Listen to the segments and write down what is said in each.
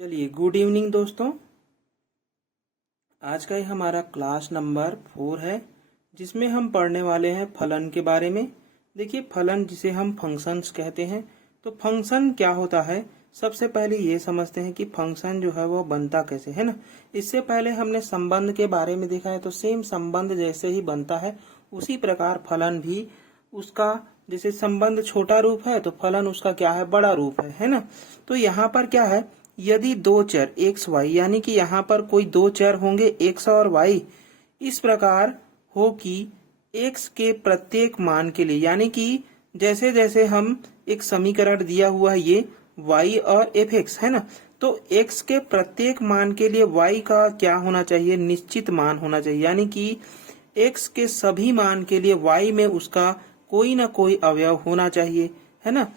चलिए, good evening दोस्तों। आज का ये हमारा क्लास नंबर 4 है, जिसमें हम पढ़ने वाले हैं फलन के बारे में। देखिए, फलन जिसे हम फंक्शंस कहते हैं। तो फंक्शन क्या होता है, सबसे पहले ये समझते हैं कि फंक्शन जो है वो बनता कैसे है ना। इससे पहले हमने संबंध के बारे में देखा है, तो सेम संबंध जैसे ही बनता है उसी प्रकार फलन भी उसका, जैसे संबंध छोटा रूप है तो फलन उसका क्या है, बड़ा रूप है ना। तो यहाँ पर क्या है, यदि दो चर एक्स वाई, यानी कि यहाँ पर कोई दो चर होंगे एक्स और वाई, इस प्रकार हो कि एक्स के प्रत्येक मान के लिए, यानी कि जैसे जैसे हम एक समीकरण दिया हुआ है ये वाई और एफ एक्स है ना, तो एक्स के प्रत्येक मान के लिए वाई का क्या होना चाहिए, निश्चित मान होना चाहिए। यानी कि एक्स के सभी मान के लिए वाई में उसका कोई ना कोई अवयव होना चाहिए है ना,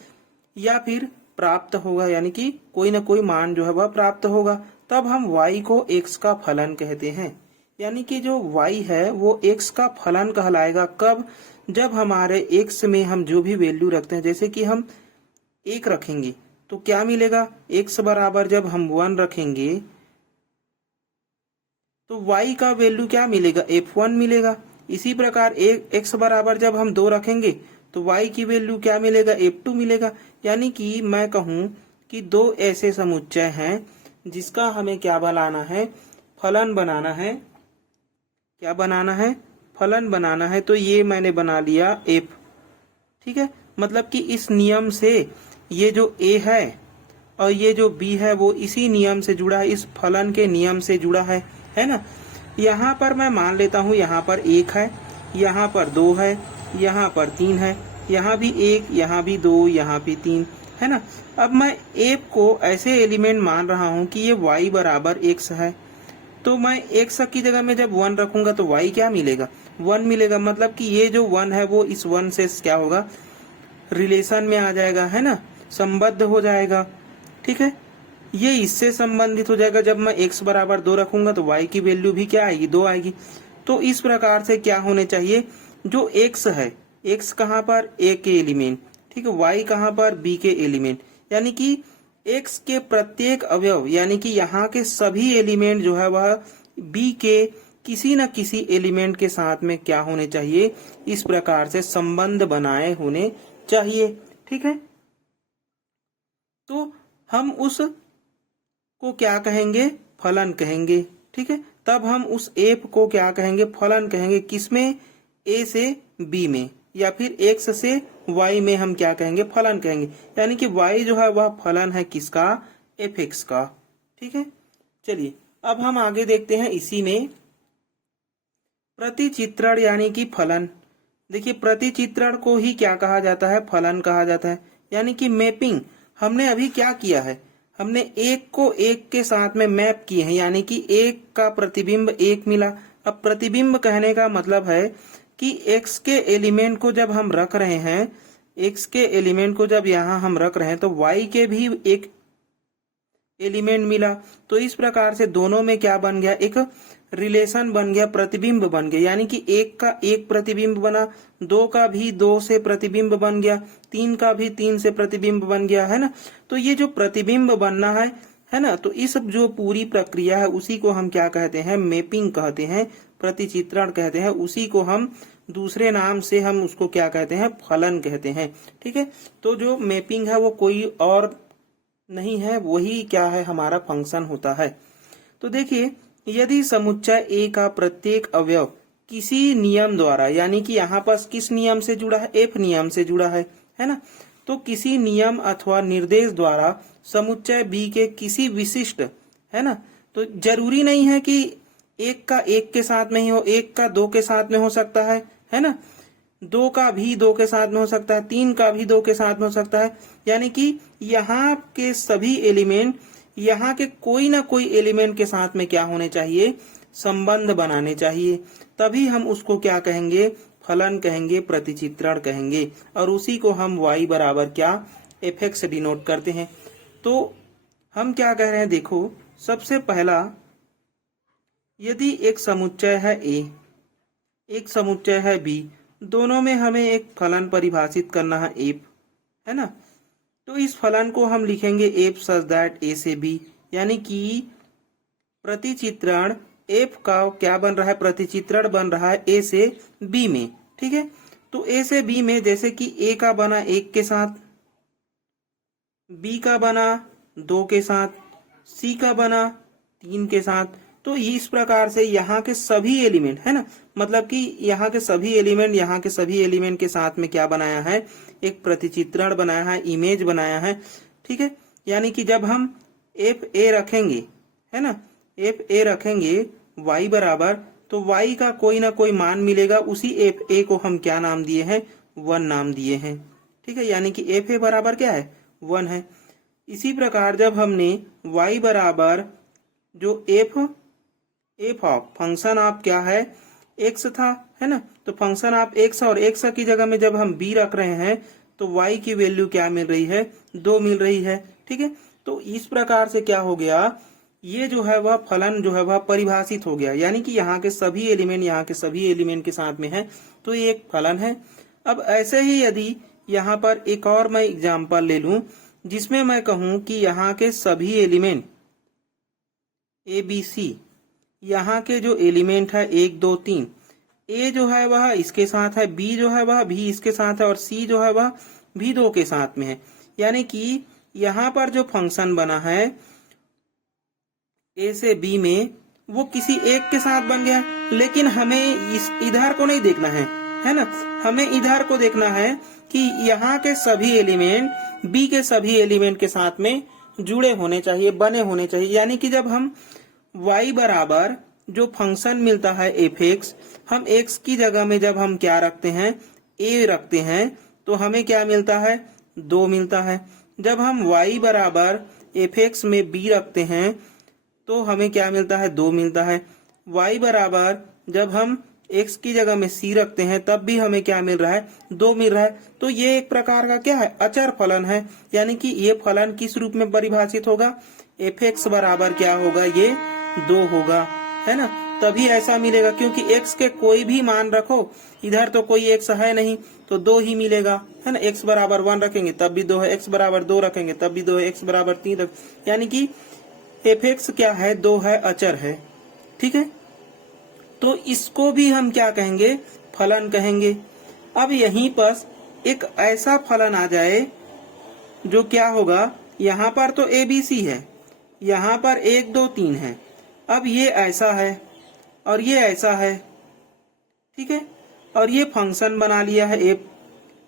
या फिर प्राप्त होगा, यानी कि कोई ना कोई मान जो है वह प्राप्त होगा। तब हम y को x का फलन कहते हैं। यानी कि जो y है वो x का फलन कहलाएगा। कब? जब हमारे x में हम जो भी वैल्यू रखते हैं, जैसे कि हम 1 रखेंगे तो क्या मिलेगा, x बराबर जब हम 1 रखेंगे तो y का वैल्यू क्या मिलेगा, f1 मिलेगा। इसी प्रकार x बराबर जब हम 2 रखेंगे तो y की वैल्यू क्या मिलेगा, f2 मिलेगा। यानी कि मैं कहूं कि दो ऐसे समुच्चय हैं जिसका हमें क्या बनाना है, फलन बनाना है। क्या बनाना है, फलन बनाना है। तो ये मैंने बना लिया f, ठीक है। मतलब कि इस नियम से ये जो a है और ये जो b है वो इसी नियम से जुड़ा है, इस फलन के नियम से जुड़ा है ना। यहाँ पर मैं मान लेता हूँ, यहाँ पर 1 है, यहाँ पर 2 है, यहाँ पर 3 है, यहाँ भी 1, यहाँ भी 2, यहाँ भी 3 है ना। अब मैं f को ऐसे एलिमेंट मान रहा हूँ कि ये y बराबर x है, तो मैं x की जगह में जब 1 रखूंगा तो y क्या मिलेगा, 1 मिलेगा। मतलब कि ये जो 1 है वो इस 1 से क्या होगा, रिलेशन में आ जाएगा है ना, संबद्ध हो जाएगा, ठीक है। ये इससे संबंधित हो जाएगा। जब मैं x बराबर 2 रखूंगा तो y की वैल्यू भी क्या आएगी, 2 आएगी। तो इस प्रकार से क्या होने चाहिए, जो x है, x कहाँ पर, a के एलिमेंट, ठीक है, y कहाँ पर, b के एलिमेंट। यानी कि x के प्रत्येक अवयव, यानी कि यहाँ के सभी एलिमेंट जो है वह b के किसी न किसी एलिमेंट के साथ में क्या होने चाहिए, इस प्रकार से संबंध बनाए होने चाहिए, ठीक है। तो हम उस को क्या कहेंगे, फलन कहेंगे, ठीक है। तब हम उस f को क्या कहेंगे, फलन कहेंगे। किसमें, a से b में, या फिर x से y में हम क्या कहेंगे, फलन कहेंगे। यानी कि y जो है वह फलन है किसका, fx का, ठीक है। चलिए, अब हम आगे देखते हैं इसी में प्रतिचित्रण यानी कि फलन। देखिए, प्रतिचित्रण को ही क्या कहा जाता है, फलन कहा जाता है। यानी कि मैपिंग। हमने अभी क्या किया है, हमने एक को एक के साथ में मैप किए हैं, यानी कि एक का प्रतिबिंब एक मिला। अब प्रतिबिंब कहने का मतलब है कि x के एलिमेंट को जब हम रख रहे हैं, x के एलिमेंट को जब यहाँ हम रख रहे हैं तो y के भी एक एलिमेंट मिला। तो इस प्रकार से दोनों में क्या बन गया, एक रिलेशन बन गया, प्रतिबिंब बन गया। यानी कि एक का एक प्रतिबिंब बना, 2 का भी 2 से प्रतिबिंब बन गया, 3 का भी 3 से प्रतिबिंब बन गया है ना। तो ये जो प्रतिबिंब बनना है ना, तो इस जो पूरी प्रक्रिया है उसी को हम क्या कहते हैं, मैपिंग कहते हैं, प्रतिचित्रण कहते हैं। उसी को हम दूसरे नाम से हम उसको क्या कहते हैं, फलन कहते हैं, ठीक है। तो जो मैपिंग है वो कोई और नहीं है, वही क्या है, हमारा फंक्शन होता है। तो देखिए, यदि समुच्चय A का प्रत्येक अवयव किसी नियम द्वारा, यानी कि यहाँ पर किस नियम से जुड़ा है, F नियम से जुड़ा है ना। तो किसी नियम अथवा निर्देश द्वारा समुच्चय B के किसी विशिष्ट, है ना, तो जरूरी नहीं है कि एक का एक के साथ में ही हो, एक का 2 के साथ में हो सकता है ना, 2 का भी 2 के साथ में हो सकता है, 3 का भी 2 के साथ में हो सकता है। यानी कि यहाँ के सभी एलिमेंट, यहाँ के कोई ना कोई एलिमेंट के साथ में क्या होने चाहिए, संबंध बनाने चाहिए। तभी हम उसको क्या कहेंगे, फलन कहेंगे, प्रतिचित्रण कहेंगे। और उसी को हम y बराबर क्या, fx डिनोट करते हैं। तो हम क्या कह रहे हैं, देखो, सबसे पहला, यदि एक समुच्चय है A, एक समुच्चय है B, दोनों में हमें एक फलन परिभाषित करना है f, है ना। तो इस फलन को हम लिखेंगे f सच दैट a से b, यानी कि प्रतिचित्रण एफ का क्या बन रहा है, प्रतिचित्रण बन रहा है ए से बी में। ठीक है, तो ए से बी में जैसे कि ए का बना 1 के साथ, बी का बना 2 के साथ, सी का बना 3 के साथ। तो इस प्रकार से यहाँ के सभी एलिमेंट है ना, मतलब कि यहाँ के सभी एलिमेंट यहाँ के सभी एलिमेंट के साथ में क्या बनाया है, एक प्रतिचित्रण बनाया है, इमेज बनाया है। ठीक है, यानी कि जब हम एफ ए रखेंगे है ना, एफ ए रखेंगे y बराबर, तो y का कोई ना कोई मान मिलेगा, उसी एफ ए को हम क्या नाम दिए हैं, 1 नाम दिए हैं। ठीक है, यानी कि एफ ए बराबर क्या है, 1 है। इसी प्रकार जब हमने y बराबर जो एफ ऑफ फंक्शन ऑफ क्या है, x था है ना, तो फंक्शन ऑफ x और x की जगह में जब हम b रख रहे हैं तो y की वैल्यू क्या मिल रही है, 2 मिल रही है। ठीक है, तो इस प्रकार से क्या हो गया, ये जो है वह फलन जो है वह परिभाषित हो गया, यानी कि यहाँ के सभी एलिमेंट यहाँ के सभी एलिमेंट के साथ में है, तो ये एक फलन है। अब ऐसे ही यदि यहाँ पर एक और मैं एग्जाम्पल ले लूं जिसमें मैं कहूं कि यहाँ के सभी एलिमेंट ए बी सी, यहाँ के जो एलिमेंट है 1 2 3, ए जो है वह इसके साथ है, बी जो है वह भी इसके साथ है, और सी जो है वह भी 2 के साथ में है। यानी कि यहाँ पर जो फंक्शन बना है ए से बी में वो किसी एक के साथ बन गया, लेकिन हमें इस इधर को नहीं देखना है ना, हमें इधर को देखना है कि यहाँ के सभी एलिमेंट बी के सभी एलिमेंट के साथ में जुड़े होने चाहिए, बने होने चाहिए। यानी कि जब हम y बराबर जो फंक्शन मिलता है एफ एक्स, हम x की जगह में जब हम क्या रखते हैं, a रखते हैं, तो हमें क्या मिलता है, 2 मिलता है। जब हम y बराबर एफ एक्स में b रखते हैं तो हमें क्या मिलता है, 2 मिलता है। y बराबर जब हम x की जगह में c रखते हैं तब भी हमें क्या मिल रहा है, 2 मिल रहा है। तो ये एक प्रकार का क्या है, अचर फलन है, यानी कि ये फलन किस रूप में परिभाषित होगा, एफ एक्स बराबर क्या होगा, ये 2 होगा है ना, तभी ऐसा मिलेगा, क्योंकि x के कोई भी मान रखो, इधर तो कोई x है नहीं तो 2 ही मिलेगा है ना, x बराबर 1 रखेंगे तब भी 2 है, x बराबर 2 रखेंगे तब भी 2 है, x बराबर 3 रख, यानी कि एफ एक्स क्या है, 2 है, अचर है। ठीक है, तो इसको भी हम क्या कहेंगे, फलन कहेंगे। अब यहीं पर एक ऐसा फलन आ जाए जो क्या होगा, यहाँ पर तो ए बी सी है, यहाँ पर 1 2 3 है, अब ये ऐसा है और ये ऐसा है। ठीक है, और ये फंक्शन बना लिया है एफ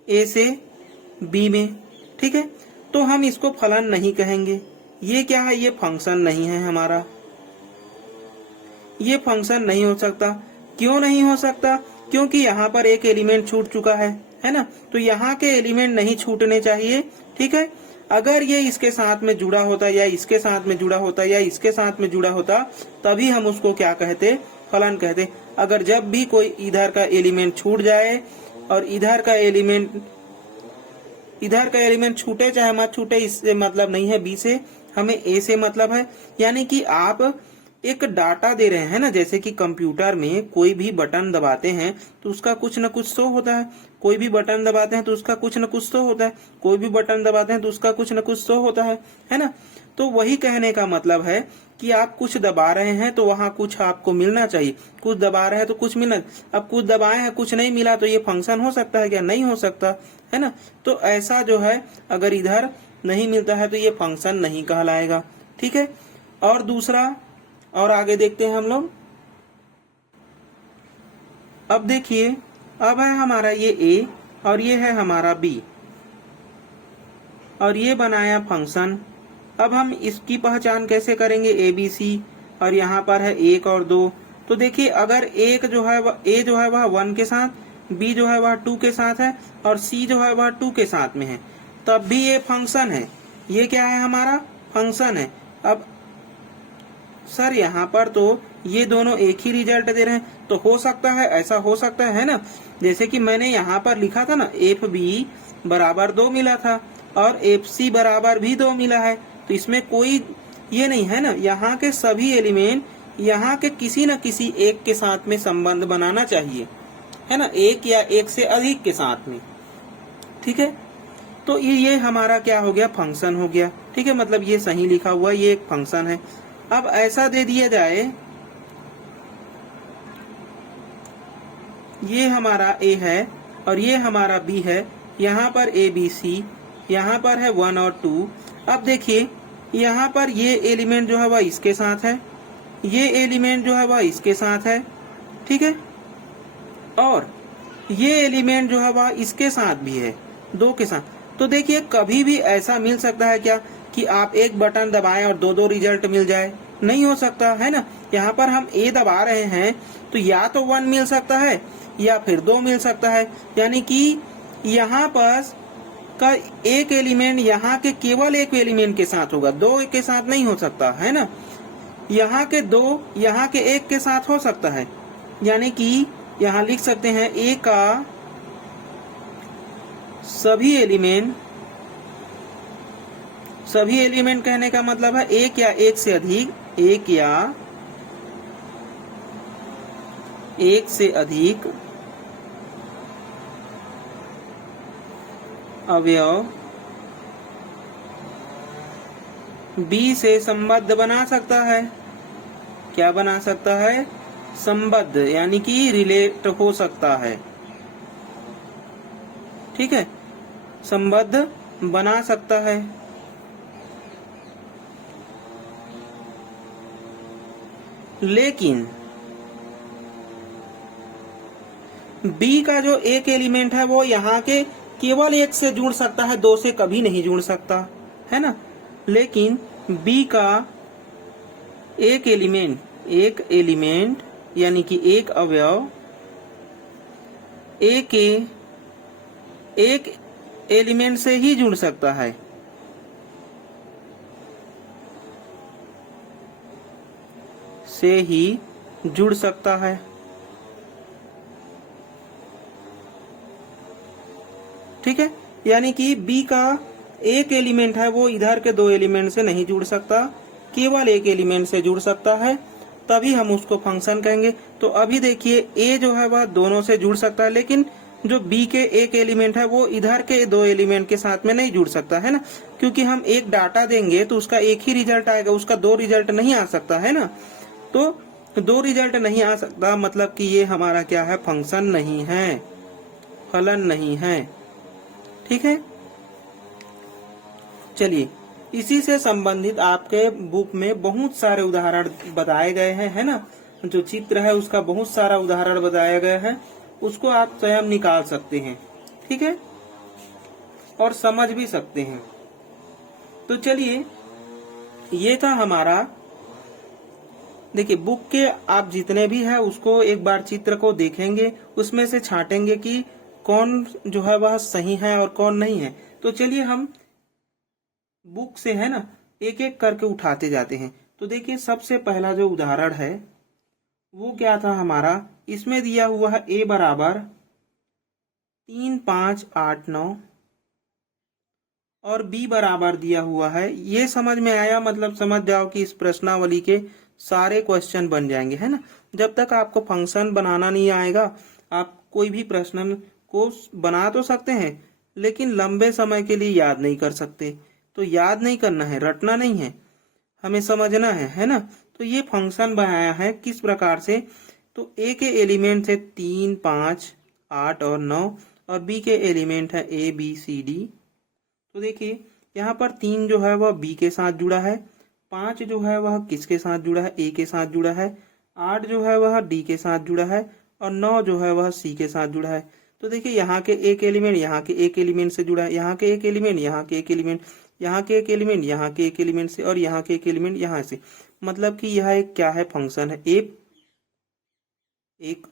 ए से बी में। ठीक है, तो हम इसको फलन नहीं कहेंगे, ये क्या है, ये फंक्शन नहीं है हमारा, ये फंक्शन नहीं हो सकता। क्यों नहीं हो सकता, क्योंकि यहाँ पर एक एलिमेंट छूट चुका है ना, तो यहाँ के एलिमेंट नहीं छूटने चाहिए। ठीक है, अगर ये इसके साथ में जुड़ा होता या इसके साथ में जुड़ा होता या इसके साथ में जुड़ा होता तभी हम उसको क्या कहते, फलन कहते। अगर जब भी कोई इधर का एलिमेंट छूट जाए और इधर का एलिमेंट छूटे चाहे मत छूटे, इससे मतलब नहीं है, बी से हमें ए से मतलब है। यानी कि आप एक डाटा दे रहे हैं ना, जैसे कि कंप्यूटर में कोई भी बटन दबाते हैं तो उसका कुछ न कुछ शो होता है, कोई भी बटन दबाते हैं तो उसका कुछ न कुछ शो होता है, कोई भी बटन दबाते हैं तो उसका कुछ न कुछ शो होता है ना। तो वही कहने का मतलब है कि आप कुछ दबा रहे हैं तो वहाँ कुछ आपको मिलना चाहिए, कुछ दबा रहे हैं तो कुछ मिलना। अब कुछ दबाए हैं कुछ नहीं मिला तो ये फंक्शन हो सकता है क्या, नहीं हो सकता है ना। तो ऐसा जो है अगर इधर नहीं मिलता है तो ये फंक्शन नहीं कहलाएगा। ठीक है, और दूसरा और आगे देखते हैं हम लोग। अब देखिए, अब है हमारा ये ए और ये है हमारा बी और ये बनाया फंक्शन। अब हम इसकी पहचान कैसे करेंगे, ए बी सी, और यहाँ पर है 1 और 2। तो देखिए, अगर एक जो है वह ए जो है वह 1 के साथ, बी जो है वह 2 के साथ है और सी जो है वह 2 के साथ में है, तब भी ये फंक्शन है। ये क्या है, हमारा फंक्शन है। अब सर यहाँ पर तो ये दोनों एक ही रिजल्ट दे रहे हैं, तो हो सकता है, ऐसा हो सकता है ना, जैसे कि मैंने यहाँ पर लिखा था ना, एफ बी बराबर 2 मिला था और एफ सी बराबर भी 2 मिला है, तो इसमें कोई ये नहीं है ना, यहाँ के सभी एलिमेंट यहाँ के किसी न किसी एक के साथ में संबंध बनाना चाहिए, है ना, एक या एक से अधिक के साथ में। ठीक है, तो ये हमारा क्या हो गया, फंक्शन हो गया। ठीक है, मतलब ये सही लिखा हुआ, ये एक फंक्शन है। अब ऐसा दे दिया जाए, ये हमारा ए है और ये हमारा बी है, यहाँ पर ए बी सी, यहाँ पर है 1 और 2। अब देखिए यहाँ पर ये एलिमेंट जो है वह इसके साथ है, ये एलिमेंट जो है वह इसके साथ है, ठीक है, और ये एलिमेंट जो है वह इसके साथ भी है, दो के साथ। तो देखिए कभी भी ऐसा मिल सकता है क्या कि आप एक बटन दबाएं और दो दो रिजल्ट मिल जाए? नहीं हो सकता है ना। यहाँ पर हम ए दबा रहे हैं तो या तो 1 मिल सकता है या फिर 2 मिल सकता है, यानी कि यहाँ पर का एक एलिमेंट यहाँ के केवल एक एलिमेंट के साथ होगा, दो के साथ नहीं हो सकता है ना। यहाँ के दो यहाँ के एक के साथ हो सकता है, यानी कि यहाँ लिख सकते हैं ए का सभी एलिमेंट, सभी एलिमेंट कहने का मतलब है एक या एक से अधिक, एक या एक से अधिक अवयव बी से संबद्ध बना सकता है। क्या बना सकता है? संबद्ध, यानी कि रिलेट हो सकता है, ठीक है, संबद्ध बना सकता है। लेकिन बी का जो एक एलिमेंट है वो यहाँ के केवल एक से जुड़ सकता है, दो से कभी नहीं जुड़ सकता है ना। लेकिन बी का एक एलिमेंट यानी कि एक अवयव ए के एक एलिमेंट से ही जुड़ सकता है, से ही जुड़ सकता है, ठीक है। यानी कि बी का एक एलिमेंट है वो इधर के दो एलिमेंट से नहीं जुड़ सकता, केवल एक एलिमेंट से जुड़ सकता है, तभी हम उसको फंक्शन कहेंगे। तो अभी देखिए ए जो है वह दोनों से जुड़ सकता है, लेकिन जो बी के एक एलिमेंट है वो इधर के दो एलिमेंट के साथ में नहीं जुड़ सकता है ना, क्योंकि हम एक डाटा देंगे तो उसका एक ही रिजल्ट आएगा, उसका दो रिजल्ट नहीं आ सकता है ना। तो दो रिजल्ट नहीं आ सकता, मतलब कि ये हमारा क्या है? फंक्शन नहीं है, फलन नहीं है, ठीक है। चलिए, इसी से संबंधित आपके बुक में बहुत सारे उदाहरण बताए गए हैं, है ना। जो चित्र है उसका बहुत सारा उदाहरण बताया गया है, उसको आप स्वयं निकाल सकते हैं, ठीक है, और समझ भी सकते हैं। तो चलिए, ये था हमारा, देखिए बुक के आप जितने भी है उसको एक बार चित्र को देखेंगे, उसमें से छांटेंगे कि कौन जो है वह सही है और कौन नहीं है। तो चलिए हम बुक से है ना एक एक करके उठाते जाते हैं। तो देखिए सबसे पहला जो उदाहरण है वो क्या था हमारा, इसमें दिया हुआ है a बराबर 3, 5, 8, 9 और b बराबर दिया हुआ है। ये समझ में आया, मतलब समझ जाओ कि इस प्रश्नावली के सारे क्वेश्चन बन जाएंगे, है ना। जब तक आपको फंक्शन बनाना नहीं आएगा, आप कोई भी प्रश्न को बना तो सकते हैं लेकिन लंबे समय के लिए याद नहीं कर सकते। तो याद नहीं करना है, रटना नहीं है, हमें समझना है ना। तो ये फंक्शन बनाया है किस प्रकार से, तो ए के एलिमेंट है 3, 5, 8 और 9 और बी के एलिमेंट है ए बी सी डी। तो देखिए यहाँ पर 3 जो है वह बी के साथ जुड़ा है, 5 जो है वह किसके साथ जुड़ा है? ए के साथ जुड़ा है, 8 जो है वह डी के साथ जुड़ा है और 9 जो है वह सी के साथ जुड़ा है। तो देखिए यहाँ के एक एलिमेंट यहाँ के एक एलिमेंट से जुड़ा है, यहाँ के एक एलिमेंट यहाँ के एक एलिमेंट, यहाँ के एक एलिमेंट यहाँ के एक एलिमेंट से और यहाँ के एक एलिमेंट यहाँ से। मतलब कि यह एक क्या है? फंक्शन है, एक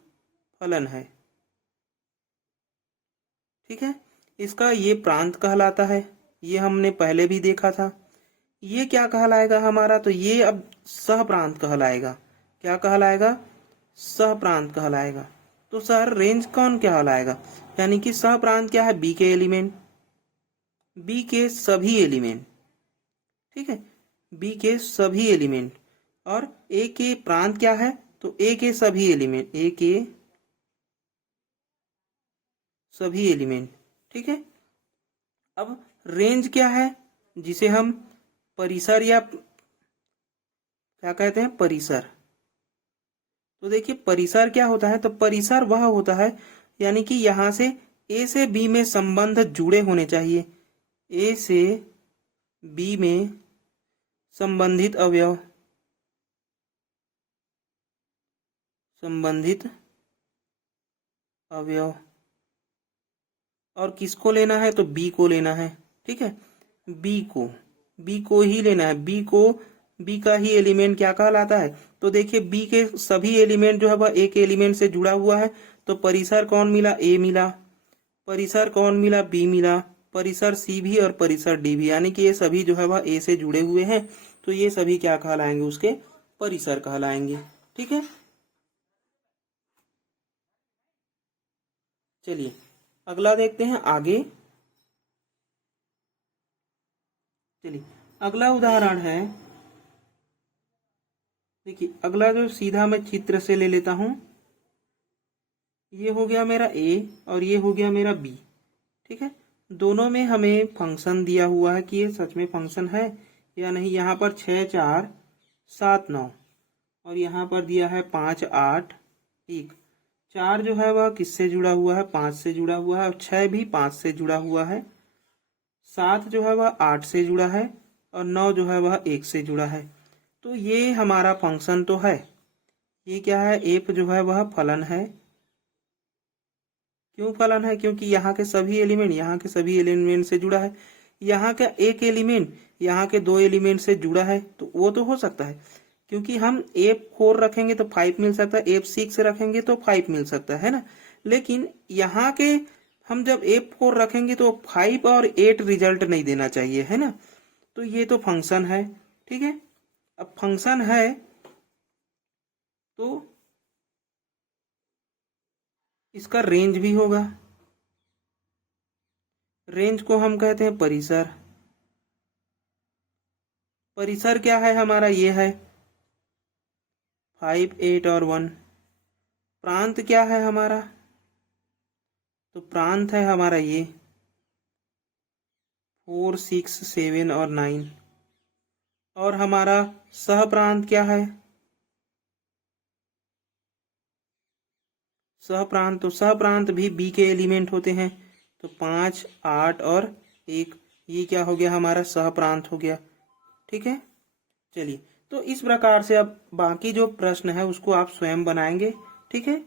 फलन है, ठीक है। इसका ये प्रांत कहलाता है, ये हमने पहले भी देखा था। ये क्या कहलाएगा हमारा? तो ये अब सह प्रांत कहलाएगा। क्या कहलाएगा? सह प्रांत कहलाएगा। तो सर रेंज कौन कहलाएगा? यानी कि सह प्रांत क्या है? बी के एलिमेंट, बी के सभी एलिमेंट, ठीक है, बी के सभी एलिमेंट। और ए के प्रांत क्या है? तो ए के सभी एलिमेंट, ए के सभी एलिमेंट, ठीक है। अब रेंज क्या है जिसे हम परिसर या क्या कहते हैं, परिसर। तो देखिए परिसर क्या होता है, तो परिसर वह होता है यानी कि यहां से ए से बी में संबंध जुड़े होने चाहिए। ए से बी में संबंधित अवयव, संबंधित अवयव, और किसको लेना है, तो बी को लेना है। ठीक है, बी को ही लेना है। बी का ही एलिमेंट क्या कहलाता है, तो देखिए बी के सभी एलिमेंट जो है वह एक एलिमेंट से जुड़ा हुआ है। तो परिसर कौन मिला, ए मिला। परिसर कौन मिला, बी मिला। परिसर सी भी और परिसर डी भी, यानी कि ये सभी जो है वह ए से जुड़े हुए हैं। तो ये सभी क्या कहलाएंगे, उसके परिसर कहलाएंगे। ठीक है, चलिए अगला देखते हैं आगे। चलिए अगला उदाहरण है, देखिए अगला जो सीधा मैं चित्र से ले लेता हूं, ये हो गया मेरा ए और ये हो गया मेरा बी। ठीक है, दोनों में हमें फंक्शन दिया हुआ है कि ये सच में फंक्शन है या नहीं। यहाँ पर 6 4 7 9 और यहाँ पर दिया है 5 8 1। 4 जो है वह किससे जुड़ा हुआ है, 5 से जुड़ा हुआ है, और 6 भी 5 से जुड़ा हुआ है। 7 जो है वह 8 से जुड़ा है, और 9 जो है वह 1 से जुड़ा है। तो ये हमारा फंक्शन तो है। ये क्या है, एफ जो है वह फलन है। क्यों फलन है, क्योंकि यहाँ के सभी एलिमेंट यहाँ के सभी एलिमेंट से जुड़ा है। यहाँ का एक एलिमेंट यहाँ के 2 एलिमेंट से जुड़ा है, तो वो तो हो सकता है, क्योंकि हम F4 रखेंगे तो 5 मिल सकता है, F6 रखेंगे तो 5 मिल सकता है ना। लेकिन यहाँ के हम जब F4 रखेंगे तो 5 और 8 रिजल्ट नहीं देना चाहिए, है ना। तो ये तो फंक्शन है। ठीक है, अब फंक्शन है तो इसका रेंज भी होगा। रेंज को हम कहते हैं परिसर। परिसर क्या है हमारा, ये है 5 8 और 1। प्रांत क्या है हमारा, तो प्रांत है हमारा ये 4 6 7 और 9। और हमारा सह प्रांत क्या है, सह प्रांत, तो सह प्रांत भी बी के एलिमेंट होते हैं। तो 5 8 और 1, ये क्या हो गया, हमारा सह प्रांत हो गया। ठीक है, चलिए तो इस प्रकार से अब बाकी जो प्रश्न है उसको आप स्वयं बनाएंगे। ठीक है,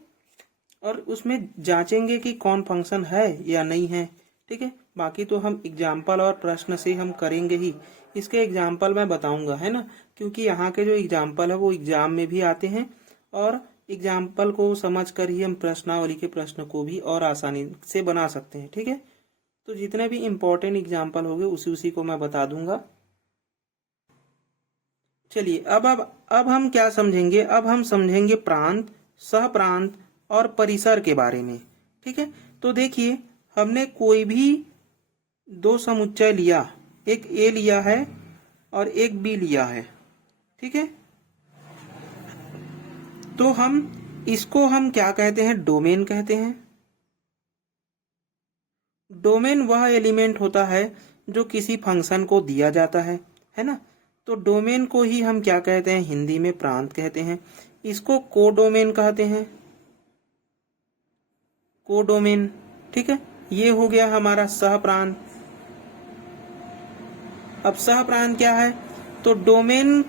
और उसमें जांचेंगे कि कौन फंक्शन है या नहीं है। ठीक है, बाकी तो हम एग्जाम्पल और प्रश्न से हम करेंगे ही। इसके एग्जाम्पल मैं बताऊंगा, है ना, क्योंकि यहाँ के जो एग्जाम्पल है वो एग्जाम में भी आते हैं, और एग्जाम्पल को समझ कर ही हम प्रश्नावली के प्रश्न को भी और आसानी से बना सकते हैं। ठीक है, तो जितने भी इम्पोर्टेंट एग्जाम्पल होंगे उसी को मैं बता दूंगा। चलिए अब हम क्या समझेंगे, अब हम समझेंगे प्रांत, सह प्रांत और परिसर के बारे में। ठीक है, तो देखिए हमने कोई भी 2 समुच्चय लिया, एक ए लिया है और एक बी लिया है। ठीक है, तो हम इसको हम क्या कहते हैं, डोमेन कहते हैं। डोमेन वह एलिमेंट होता है जो किसी फंक्शन को दिया जाता है ना। तो डोमेन को ही हम क्या कहते हैं, हिंदी में प्रांत कहते हैं। इसको कोडोमेन कहते हैं, कोडोमेन। ठीक है, ये हो गया हमारा सह प्रांत। अब सह प्रांत क्या है, तो डोमेन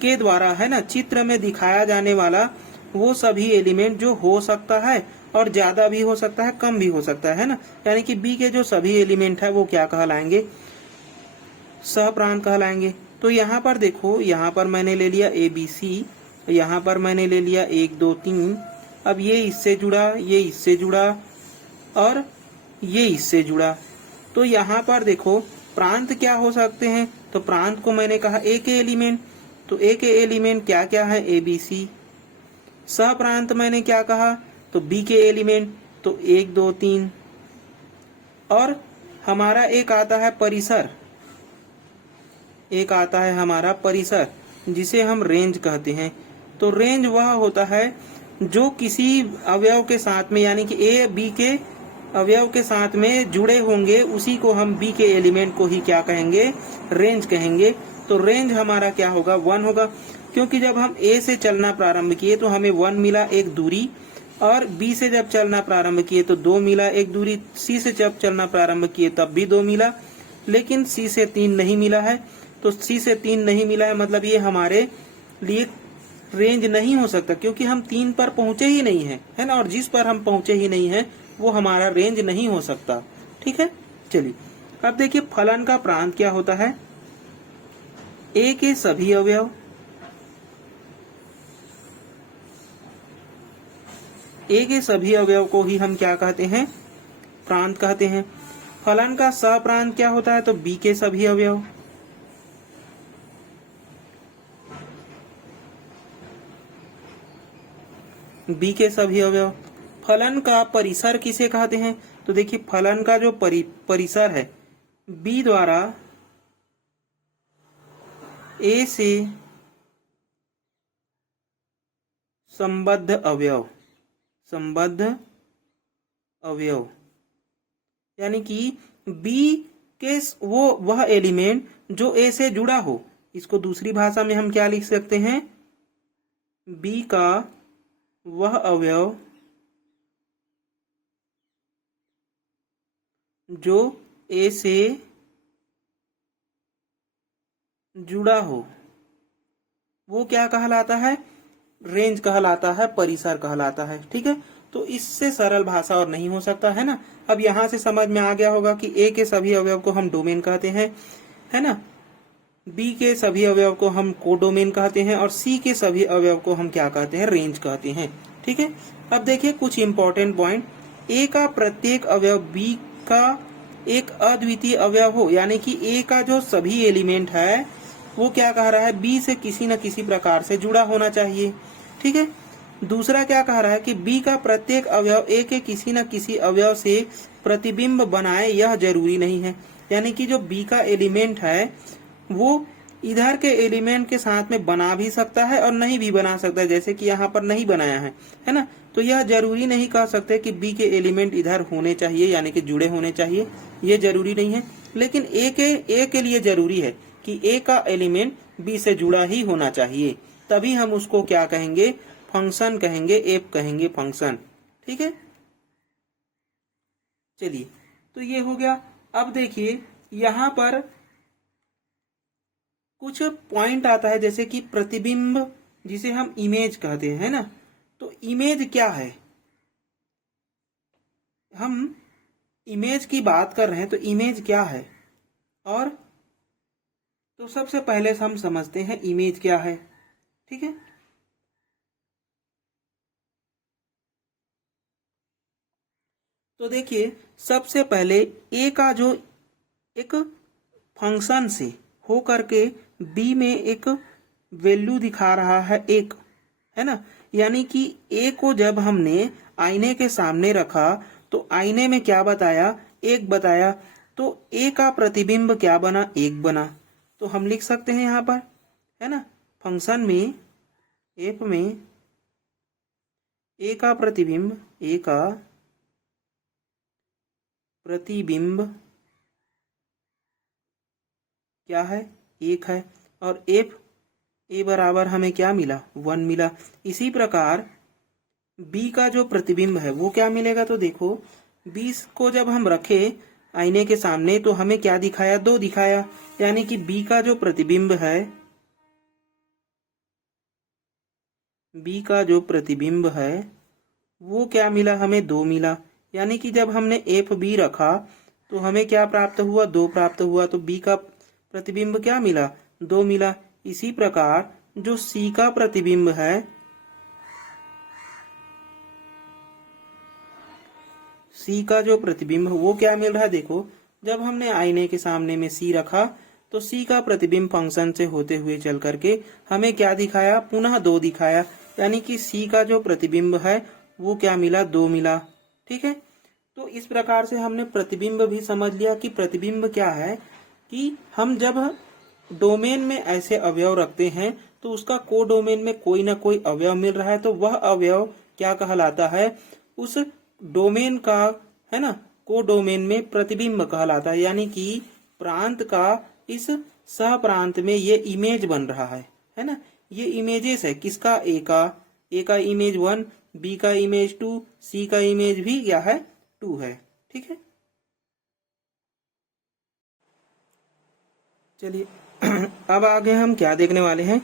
के द्वारा, है ना, चित्र में दिखाया जाने वाला वो सभी एलिमेंट जो हो सकता है, और ज्यादा भी हो सकता है, कम भी हो सकता है ना। यानी कि बी के जो सभी एलिमेंट है वो क्या कहलाएंगे, सह प्रांत कहलाएंगे। तो यहाँ पर देखो, यहाँ पर मैंने ले लिया ए बी सी, यहाँ पर मैंने ले लिया 1 2 3। अब ये इससे जुड़ा, ये इससे जुड़ा, और ये इससे जुड़ा। तो यहाँ पर देखो प्रांत क्या हो सकते हैं, तो प्रांत को मैंने कहा ए के एलिमेंट, तो ए के एलिमेंट क्या क्या है, ए बी सी। सह प्रांत मैंने क्या कहा, तो बी के एलिमेंट, तो 1 2 3। और हमारा एक आता है परिसर, एक आता है हमारा परिसर जिसे हम रेंज कहते हैं। तो रेंज वह होता है जो किसी अवयव के साथ में, यानी कि ए बी के अवयव के साथ में जुड़े होंगे, उसी को हम बी के एलिमेंट को ही क्या कहेंगे, रेंज कहेंगे। तो रेंज हमारा क्या होगा 1 होगा, क्योंकि जब हम ए से चलना प्रारंभ किए तो हमें 1 मिला एक दूरी, और बी से जब चलना प्रारंभ किए तो 2 मिला एक दूरी, सी से जब चलना प्रारंभ किए तब भी 2 मिला, लेकिन सी से 3 नहीं मिला है। तो सी से 3 नहीं मिला है मतलब ये हमारे लिए रेंज नहीं हो सकता, क्योंकि हम 3 पर पहुंचे ही नहीं है, है ना, और जिस पर हम पहुंचे ही नहीं है वो हमारा रेंज नहीं हो सकता। ठीक है, चलिए अब देखिए फलन का प्रांत क्या होता है। ए के सभी अवयव, ए के सभी अवयव को ही हम क्या कहते हैं, प्रांत कहते हैं। फलन का सप्रांत क्या होता है, तो बी के सभी अवयव, बी के सभी अवयव। फलन का परिसर किसे कहते हैं, तो देखिए फलन का जो परिसर है बी द्वारा ए से संबद्ध अवयव, संबद्ध अवयव, यानी कि बी के वह एलिमेंट जो ए से जुड़ा हो। इसको दूसरी भाषा में हम क्या लिख सकते हैं, बी का वह अवयव जो ए से जुड़ा हो, वो क्या कहलाता है, रेंज कहलाता है, परिसर कहलाता है। ठीक है, तो इससे सरल भाषा और नहीं हो सकता, है ना। अब यहां से समझ में आ गया होगा कि ए के सभी अवयव को हम डोमेन कहते हैं, है ना, बी के सभी अवयव को हम कोडोमेन कहते हैं, और सी के सभी अवयव को हम क्या कहते हैं, रेंज कहते हैं। ठीक है, अब देखिए कुछ इंपॉर्टेंट पॉइंट। ए का प्रत्येक अवयव बी का एक अद्वितीय अवयव हो, यानी कि ए का जो सभी एलिमेंट है वो क्या कह रहा है, बी से किसी न किसी प्रकार से जुड़ा होना चाहिए। ठीक है, दूसरा क्या कह रहा है कि बी का प्रत्येक अवयव ए के किसी न किसी अवयव से प्रतिबिंब बनाए, यह जरूरी नहीं है। यानी कि जो बी का एलिमेंट है वो इधर के एलिमेंट के साथ में बना भी सकता है और नहीं भी बना सकता है, जैसे कि यहाँ पर नहीं बनाया है ना। तो यह जरूरी नहीं कह सकते कि बी के एलिमेंट इधर होने चाहिए, यानी कि जुड़े होने चाहिए, ये जरूरी नहीं है। लेकिन ए के लिए जरूरी है कि ए का एलिमेंट बी से जुड़ा ही होना चाहिए, तभी हम उसको क्या कहेंगे, फंक्शन कहेंगे, एफ कहेंगे, फंक्शन। ठीक है, चलिए तो ये हो गया। अब देखिए यहाँ पर कुछ पॉइंट आता है, जैसे कि प्रतिबिंब, जिसे हम इमेज कहते हैं, है ना। तो इमेज क्या है, हम इमेज की बात कर रहे हैं, तो इमेज क्या है, और तो सबसे पहले हम समझते हैं इमेज क्या है। ठीक है, तो देखिए सबसे पहले ए का जो एक फंक्शन से हो करके बी में एक वैल्यू दिखा रहा है एक, है ना, यानी कि ए को जब हमने आईने के सामने रखा तो आईने में क्या बताया, एक बताया, तो ए का प्रतिबिंब क्या बना, एक बना। तो हम लिख सकते हैं यहाँ पर, है ना, फंक्शन में एफ में ए का प्रतिबिंब, ए का प्रतिबिंब क्या है, एक है, और एफ ए बराबर हमें क्या मिला, 1 मिला। इसी प्रकार बी का जो प्रतिबिंब है वो क्या मिलेगा, तो देखो 20 को जब हम रखे आईने के सामने तो हमें क्या दिखाया, 2 दिखाया, यानी कि बी का जो प्रतिबिंब है, बी का जो प्रतिबिंब है वो क्या मिला, हमें 2 मिला। यानी कि जब हमने एफ बी रखा तो हमें क्या प्राप्त हुआ, 2 प्राप्त हुआ, तो बी का प्रतिबिंब क्या मिला, 2 मिला। इसी प्रकार जो सी का प्रतिबिंब है, सी का जो प्रतिबिंब वो क्या मिल रहा है, देखो जब हमने आईने के सामने में सी रखा तो सी का प्रतिबिंब फंक्शन से होते हुए चल करके हमें क्या दिखाया, पुनः 2 दिखाया, यानी कि सी का जो प्रतिबिंब है वो क्या मिला, 2 मिला। ठीक है, तो इस प्रकार से हमने प्रतिबिंब भी समझ लिया कि प्रतिबिंब क्या है, कि हम जब डोमेन में ऐसे अवयव रखते हैं तो उसका कोडोमेन में कोई ना कोई अवयव मिल रहा है, तो वह अवयव क्या कहलाता है, उस डोमेन का, है ना, कोडोमेन में प्रतिबिंब कहलाता है। यानी कि प्रांत का इस सह प्रांत में ये इमेज बन रहा है ना। ये इमेजेस है किसका, ए का इमेज 1, बी का इमेज 2, सी का इमेज भी क्या है 2 है। ठीक है, चलिए अब आगे हम क्या देखने वाले हैं,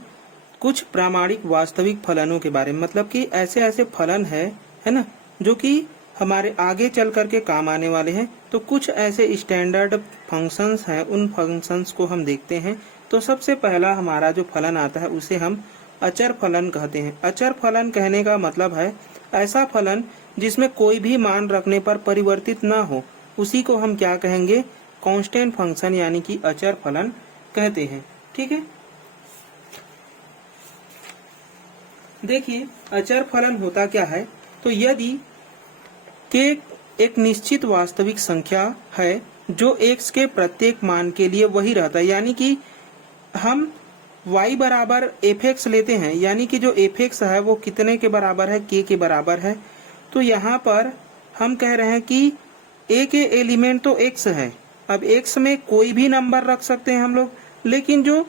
कुछ प्रामाणिक वास्तविक फलनों के बारे में। मतलब कि ऐसे ऐसे फलन है ना, जो कि हमारे आगे चल करके काम आने वाले हैं। तो कुछ ऐसे स्टैंडर्ड फंक्शंस हैं, उन फंक्शंस को हम देखते हैं। तो सबसे पहला हमारा जो फलन आता है उसे हम अचर फलन कहते हैं। अचर फलन कहने का मतलब है ऐसा फलन जिसमें कोई भी मान रखने पर परिवर्तित ना हो, उसी को हम क्या कहेंगे, कांस्टेंट फंक्शन यानी कि अचर फलन कहते हैं। ठीक है, देखिए अचर फलन होता क्या है। तो यदि के एक निश्चित वास्तविक संख्या है जो x के प्रत्येक मान के लिए वही रहता है, यानी कि हम y बराबर f(x) लेते हैं, यानी कि जो f(x) है वो कितने के बराबर है, k के बराबर है। तो यहाँ पर हम कह रहे हैं कि a के एलिमेंट तो x है। अब x में कोई भी नंबर रख सकते हैं हम लोग, लेकिन जो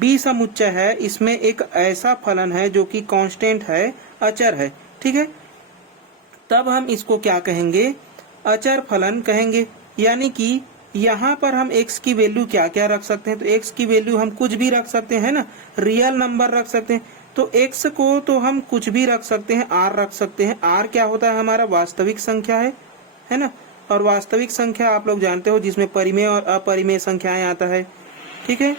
b समुच्चय है इसमें एक ऐसा फलन है जो कि कांस्टेंट है, अचर है। ठीक है, तब हम इसको क्या कहेंगे, अचर फलन कहेंगे। यानी कि यहाँ पर हम x की वैल्यू क्या क्या रख सकते हैं, तो x की वैल्यू हम कुछ भी रख सकते हैं ना, रियल नंबर रख सकते हैं। तो x को तो हम कुछ भी रख सकते हैं, r रख सकते हैं। r क्या होता है, हमारा वास्तविक संख्या है ना। और वास्तविक संख्या आप लोग जानते हो जिसमें परिमेय और अपरिमेय संख्याएं आता है। ठीक है,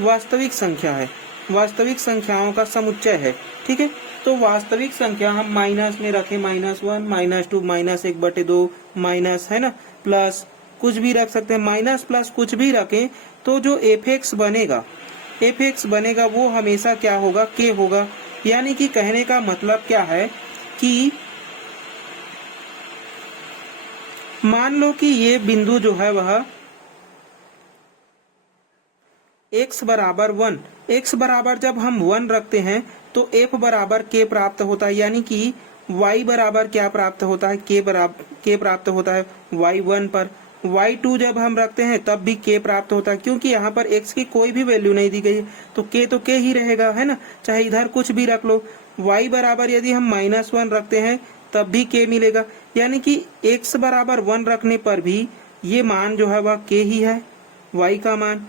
वास्तविक संख्या है, वास्तविक संख्याओं का समुच्चय है। ठीक है, तो वास्तविक संख्या हम माइनस में रखें, -1, -2, -1/2, माइनस है ना, प्लस कुछ भी रख सकते हैं, माइनस प्लस कुछ भी रखें। तो जो f(x) बनेगा वो हमेशा क्या होगा, k होगा। यानी कि कहने का मतलब क्या है कि मान लो कि ये बिंदु जो है वह x बराबर 1, x बराबर जब हम 1 रखते हैं तो f बराबर k प्राप्त होता है। यानी कि y बराबर क्या प्राप्त होता है, k प्राप्त होता है y1 पर। y2 जब हम रखते हैं तब भी k प्राप्त होता है, क्योंकि यहाँ पर x की कोई भी वैल्यू नहीं दी गई है तो k ही रहेगा, है ना, चाहे इधर कुछ भी रख लो। y बराबर यदि हम -1 रखते हैं तब भी k मिलेगा। यानी कि x बराबर 1 रखने पर भी ये मान जो है वह k ही है, y का मान।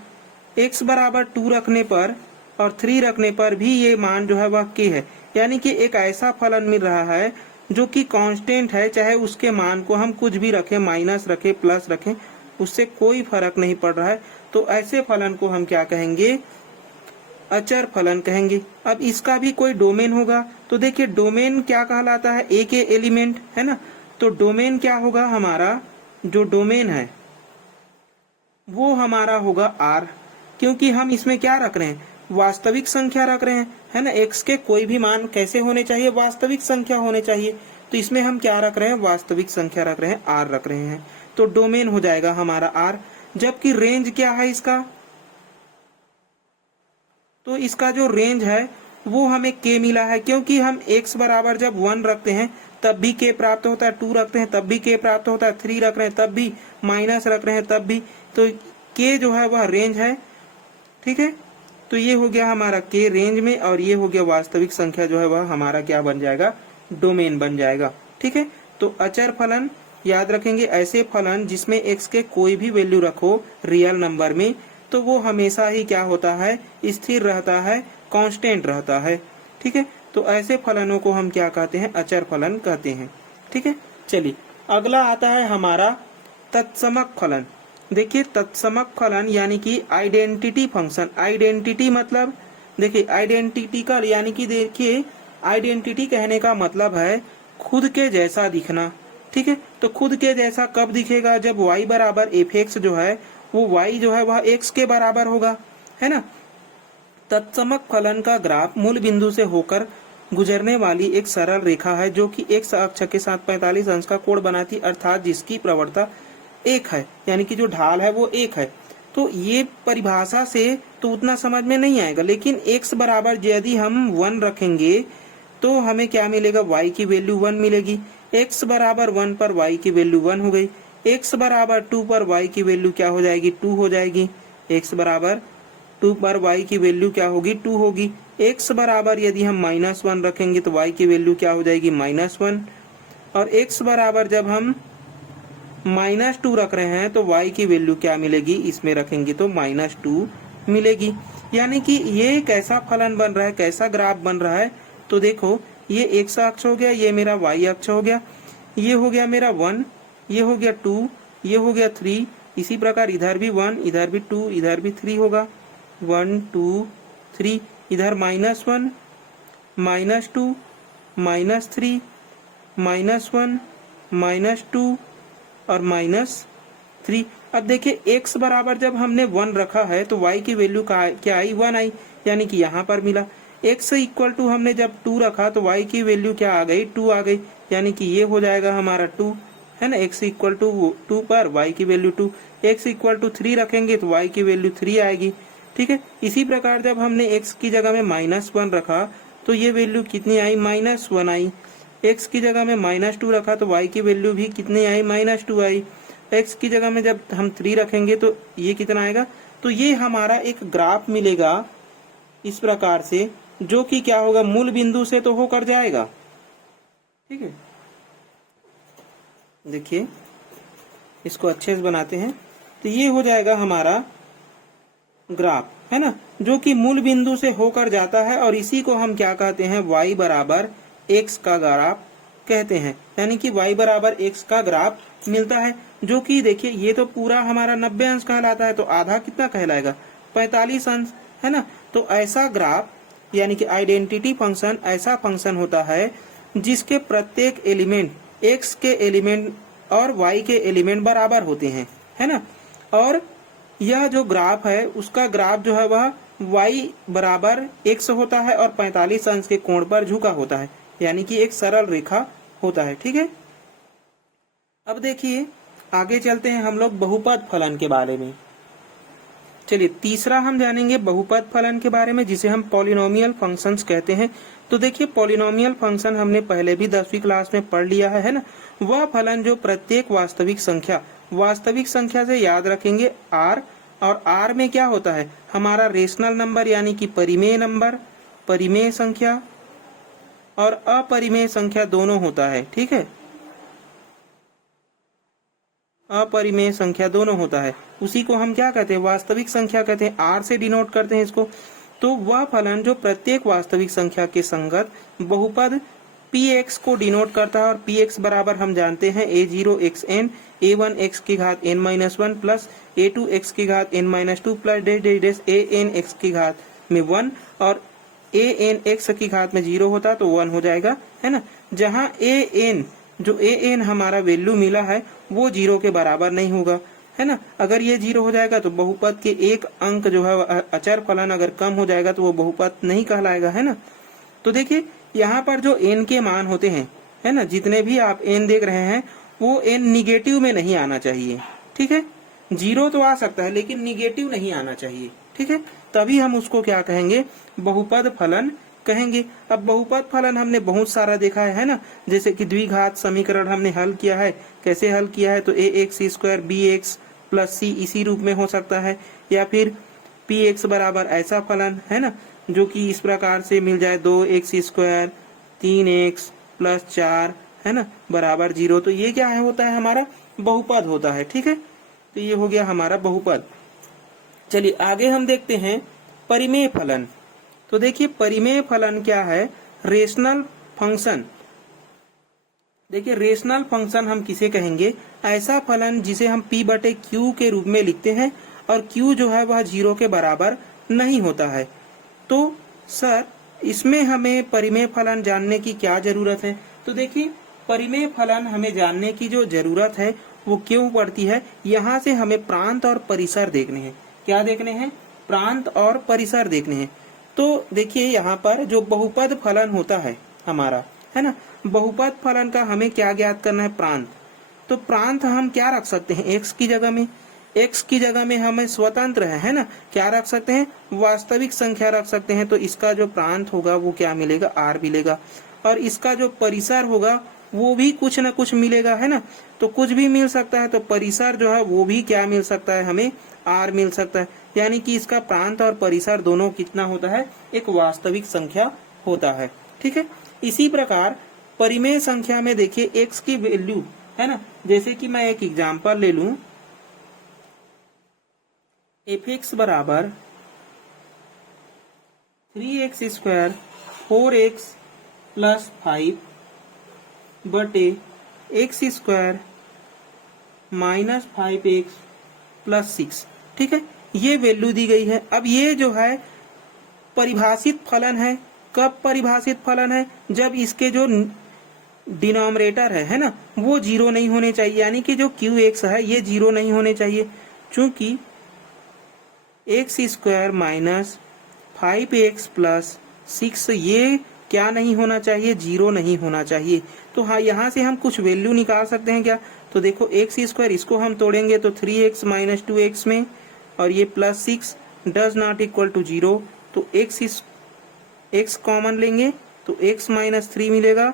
x बराबर 2 रखने पर और 3 रखने पर भी ये मान जो है वह k है। यानी कि एक ऐसा फलन मिल रहा है जो कि कांस्टेंट है, चाहे उसके मान को हम कुछ भी रखें, माइनस रखें, प्लस रखें, उससे कोई फर्क नहीं पड़ रहा है। तो ऐसे फलन को हम क्या कहेंगे, अचर फलन कहेंगे। अब इसका भी कोई डोमेन होगा। तो देखिए डोमेन क्या कहलाता है, a के एलिमेंट है ना। तो डोमेन क्या होगा, हमारा जो डोमेन है वो हमारा होगा r, क्योंकि हम इसमें क्या रख रहे हैं, वास्तविक संख्या रख रहे हैं, है ना। x के कोई भी मान कैसे होने चाहिए, वास्तविक संख्या होने चाहिए। तो इसमें हम क्या रख रहे हैं, वास्तविक संख्या रख रहे हैं, r रख रहे हैं। तो डोमेन हो जाएगा हमारा r। जबकि रेंज क्या है इसका, तो इसका जो रेंज है वो हमें k मिला है, क्योंकि हम x बराबर जब 1 रखते हैं तब भी k प्राप्त होता है, 2 रखते हैं तब भी k प्राप्त होता है, 3 रख रहे हैं तब भी, माइनस रख रहे हैं तब भी। तो k जो है वह रेंज है। ठीक है, तो ये हो गया हमारा k रेंज में, और ये हो गया वास्तविक संख्या जो है वह हमारा क्या बन जाएगा, डोमेन बन जाएगा। ठीक है, तो अचर फलन याद रखेंगे, ऐसे फलन जिसमें x के कोई भी वैल्यू रखो रियल नंबर में तो वो हमेशा ही क्या होता है, स्थिर रहता है, कांस्टेंट रहता है। ठीक है, तो ऐसे फलनों को हम क्या कहते हैं, अचर फलन कहते हैं। ठीक है, चलिए अगला आता है हमारा तत्समक फलन। देखिए तत्समक फलन यानी कि आइडेंटिटी फंक्शन। आइडेंटिटी मतलब देखिए आइडेंटिटी का यानी कि देखिए आइडेंटिटी कहने का मतलब है खुद के जैसा दिखना। ठीक है, तो खुद के जैसा कब दिखेगा, जब y बराबर f(x) जो है वो y जो है वह x के बराबर होगा, है ना। तत्समक फलन का ग्राफ मूल बिंदु से होकर गुजरने वाली एक सरल रेखा है जो कि x अक्ष के साथ 45 अंश का कोण बनाती, अर्थात जिसकी प्रवणता 1 है, यानी कि जो ढाल है वो 1 है। तो ये परिभाषा से तो उतना समझ में नहीं आएगा, लेकिन x बराबर यदि हम 1 रखेंगे तो हमें क्या मिलेगा, y की वैल्यू 1 मिलेगी। x बराबर 1 पर y की वैल्यू 1 हो गई, x बराबर 2 पर y की वैल्यू क्या हो जाएगी, 2 हो जाएगी, x बराबर 2 पर y की वैल्यू क्या होगी 2 होगी। x बराबर यदि हम -1 रखेंगे तो y की वैल्यू क्या हो जाएगी -1, और x बराबर जब हम -2 रख रहे हैं तो y की वैल्यू क्या मिलेगी, इसमें रखेंगे तो -2 मिलेगी। यानी कि ये कैसा फलन बन रहा है, कैसा ग्राफ बन रहा है, तो देखो ये x अक्ष हो गया, ये मेरा y अक्ष हो गया, ये हो गया मेरा 1, ये हो गया 2, ये हो गया 3, इसी प्रकार इधर भी 1, इधर भी 2, इधर भी 3 होगा, 1 2 3, इधर -1 -2 -3 -1 -2 और -3। अब देखिए x बराबर जब हमने 1 रखा है तो y की वैल्यू क्या आई 1 आई, यानी कि यहाँ पर मिला। x इक्वल टू हमने जब 2 रखा तो y की वैल्यू क्या आ गई 2 आ गई, यानी कि ये हो जाएगा हमारा 2 है ना। x इक्वल टू 2 पर y की वैल्यू 2, x इक्वल टू 3 रखेंगे तो y की वैल्यू 3 आएगी। ठीक है, इसी प्रकार जब हमने x की जगह में -1 रखा तो ये वैल्यू कितनी आई -1 आई। x की जगह में -2 रखा तो y की वैल्यू भी कितनी आई -2 आई। x की जगह में जब हम 3 रखेंगे तो ये कितना आएगा, तो ये हमारा एक ग्राफ मिलेगा इस प्रकार से, जो कि क्या होगा मूल बिंदु से तो होकर जाएगा। ठीक है, देखिए इसको अच्छे से बनाते हैं तो ये हो जाएगा हमारा ग्राफ, है ना, जो कि मूल बिंदु से होकर जाता है, और इसी को हम क्या कहते हैं y बराबर x का ग्राफ कहते हैं। यानी कि y बराबर x का ग्राफ मिलता है, जो कि देखिए ये तो पूरा हमारा 90 अंश कहलाता है, तो आधा कितना कहलाएगा 45 अंश, है ना। तो ऐसा ग्राफ यानी कि आइडेंटिटी फंक्शन ऐसा फंक्शन होता है जिसके प्रत्येक एलिमेंट x के एलिमेंट और y के एलिमेंट बराबर होते हैं, है ना। और यह जो ग्राफ है उसका ग्राफ जो है वह y बराबर x होता है और 45 अंश के कोण पर झुका होता है, यानी कि एक सरल रेखा होता है। ठीक है, अब देखिए आगे चलते हैं हम लोग बहुपद फलन के बारे में। चलिए तीसरा हम जानेंगे बहुपद फलन के बारे में, जिसे हम पॉलिनोमियल फंक्शंस कहते हैं। तो देखिए पॉलिनोमियल फंक्शन हमने पहले भी 10वीं क्लास में पढ़ लिया है ना। वह फलन जो प्रत्येक वास्तविक संख्या से याद रखेंगे r, और r में क्या होता है हमारा रेशनल नंबर यानी कि परिमेय नंबर, परिमेय संख्या और अपरिमेय संख्या दोनों होता है। ठीक है, अपरिमेय संख्या दोनों होता है, उसी को हम क्या कहते हैं वास्तविक संख्या कहते हैं, r से डिनोट करते हैं इसको। तो वह फलन जो प्रत्येक वास्तविक संख्या के संगत बहुपद px को डिनोट करता है, और px बराबर हम जानते हैं a0xn a1 x की घात n-1 प्लस a2 x की घात n-2 प्लस an x की घात में 1, और an x की घात में 0 होता तो 1 हो जाएगा, है ना। जहाँ an हमारा वैल्यू मिला है वो 0 के बराबर नहीं होगा, है ना। अगर ये 0 हो जाएगा तो बहुपद के एक अंक जो है अचर फलन अगर कम हो जाएगा तो वो बहुपद नहीं कहलाएगा, है ना। तो देखिए यहाँ पर जो n के मान होते हैं, है ना, जितने भी आप n देख रहे हैं वो n निगेटिव में नहीं आना चाहिए। ठीक है, 0 तो आ सकता है लेकिन निगेटिव नहीं आना चाहिए। ठीक है, तभी हम उसको क्या कहेंगे बहुपद फलन कहेंगे। अब बहुपद फलन हमने बहुत सारा देखा है ना, जैसे कि द्विघात समीकरण हमने हल किया है। कैसे हल किया है, तो ax² bx प्लस c इसी रूप में हो सकता है, या फिर px बराबर ऐसा फलन, है ना, जो कि इस प्रकार से मिल जाए 2x² 3x प्लस 4, है ना, बराबर 0। तो ये क्या है होता है हमारा बहुपद होता है। ठीक है, तो ये हो गया हमारा बहुपद। चलिए आगे हम देखते हैं परिमेय फलन। तो देखिए परिमेय फलन क्या है, रेशनल फंक्शन। देखिए रेशनल फंक्शन हम किसे कहेंगे, ऐसा फलन जिसे हम p/q के रूप में लिखते हैं और q जो है वह 0 के बराबर नहीं होता है। तो सर इसमें हमें परिमेय फलन जानने की क्या जरूरत है, तो देखिए परिमेय फलन हमें जानने की जो जरूरत है वो क्यों पड़ती है, यहाँ से हमें प्रांत और परिसर देखने हैं। क्या देखने हैं, प्रांत और परिसर देखने हैं। तो देखिए यहाँ पर जो बहुपद फलन होता है हमारा, है ना, बहुपद फलन का हमें क्या ज्ञात करना है, प्रांत। तो प्रांत हम क्या रख सकते हैं, x की जगह में, x की जगह में हमें स्वतंत्र है ना, क्या रख सकते हैं, वास्तविक संख्या रख सकते हैं। तो इसका जो प्रांत होगा वो क्या मिलेगा, r मिलेगा, और इसका जो परिसर होगा वो भी कुछ न कुछ मिलेगा, है ना। तो कुछ भी मिल सकता है, तो परिसर जो है वो भी क्या मिल सकता है, हमें r मिल सकता है। यानी कि इसका प्रांत और परिसर दोनों कितना होता है, एक वास्तविक संख्या होता है। ठीक है, इसी प्रकार परिमेय संख्या में देखिए x की वैल्यू है ना, जैसे कि मैं एक एग्जांपल ले लूं, f(x) बराबर 3x स्क्वायर 4x प्लस 5 बटे x square minus 5x plus 6। ठीक है, ये वैल्यू दी गई है। अब ये जो है परिभाषित फलन है। कब परिभाषित फलन है, जब इसके जो डिनोमिनेटर है ना, वो जीरो नहीं होने चाहिए, यानी कि जो qx है ये जीरो नहीं होने चाहिए, चूंकि x square minus 5x plus 6 ये क्या नहीं होना चाहिए, जीरो नहीं होना चाहिए। तो हाँ, यहाँ से हम कुछ वैल्यू निकाल सकते हैं क्या, तो देखो x स्क्वायर इसको हम तोड़ेंगे तो 3x माइनस 2x में, और ये plus 6 does not equal to zero, तो x कॉमन लेंगे तो x माइनस 3 मिलेगा,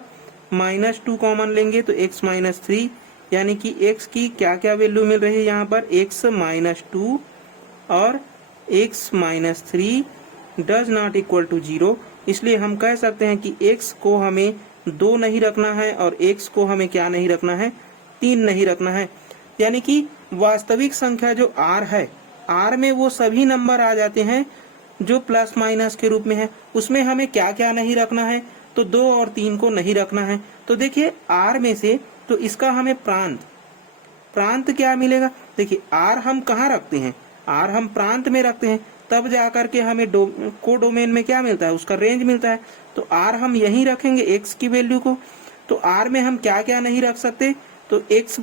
माइनस 2 कॉमन लेंगे तो x माइनस 3, यानी कि x की क्या क्या वैल्यू मिल रही है यहाँ पर, x माइनस 2 और x minus 3 does not equal to zero. इसलिए हम कह सकते हैं कि x को हमें 2 नहीं रखना है और x को हमें क्या नहीं रखना है, 3 नहीं रखना है। यानी कि वास्तविक संख्या जो r है, r में वो सभी नंबर आ जाते हैं जो प्लस माइनस के रूप में है। उसमें हमें क्या क्या नहीं रखना है, तो 2 और 3 को नहीं रखना है। तो देखिए r में से तो इसका हमें प्रांत क्या मिलेगा, देखिए r हम कहाँ रखते हैं, r हम प्रांत में रखते हैं, तब जाकर के हमें कोडोमेन में क्या मिलता है, उसका रेंज मिलता है। तो r हम यहीं रखेंगे x की वैल्यू को। तो r में हम क्या क्या नहीं रख सकते, तो x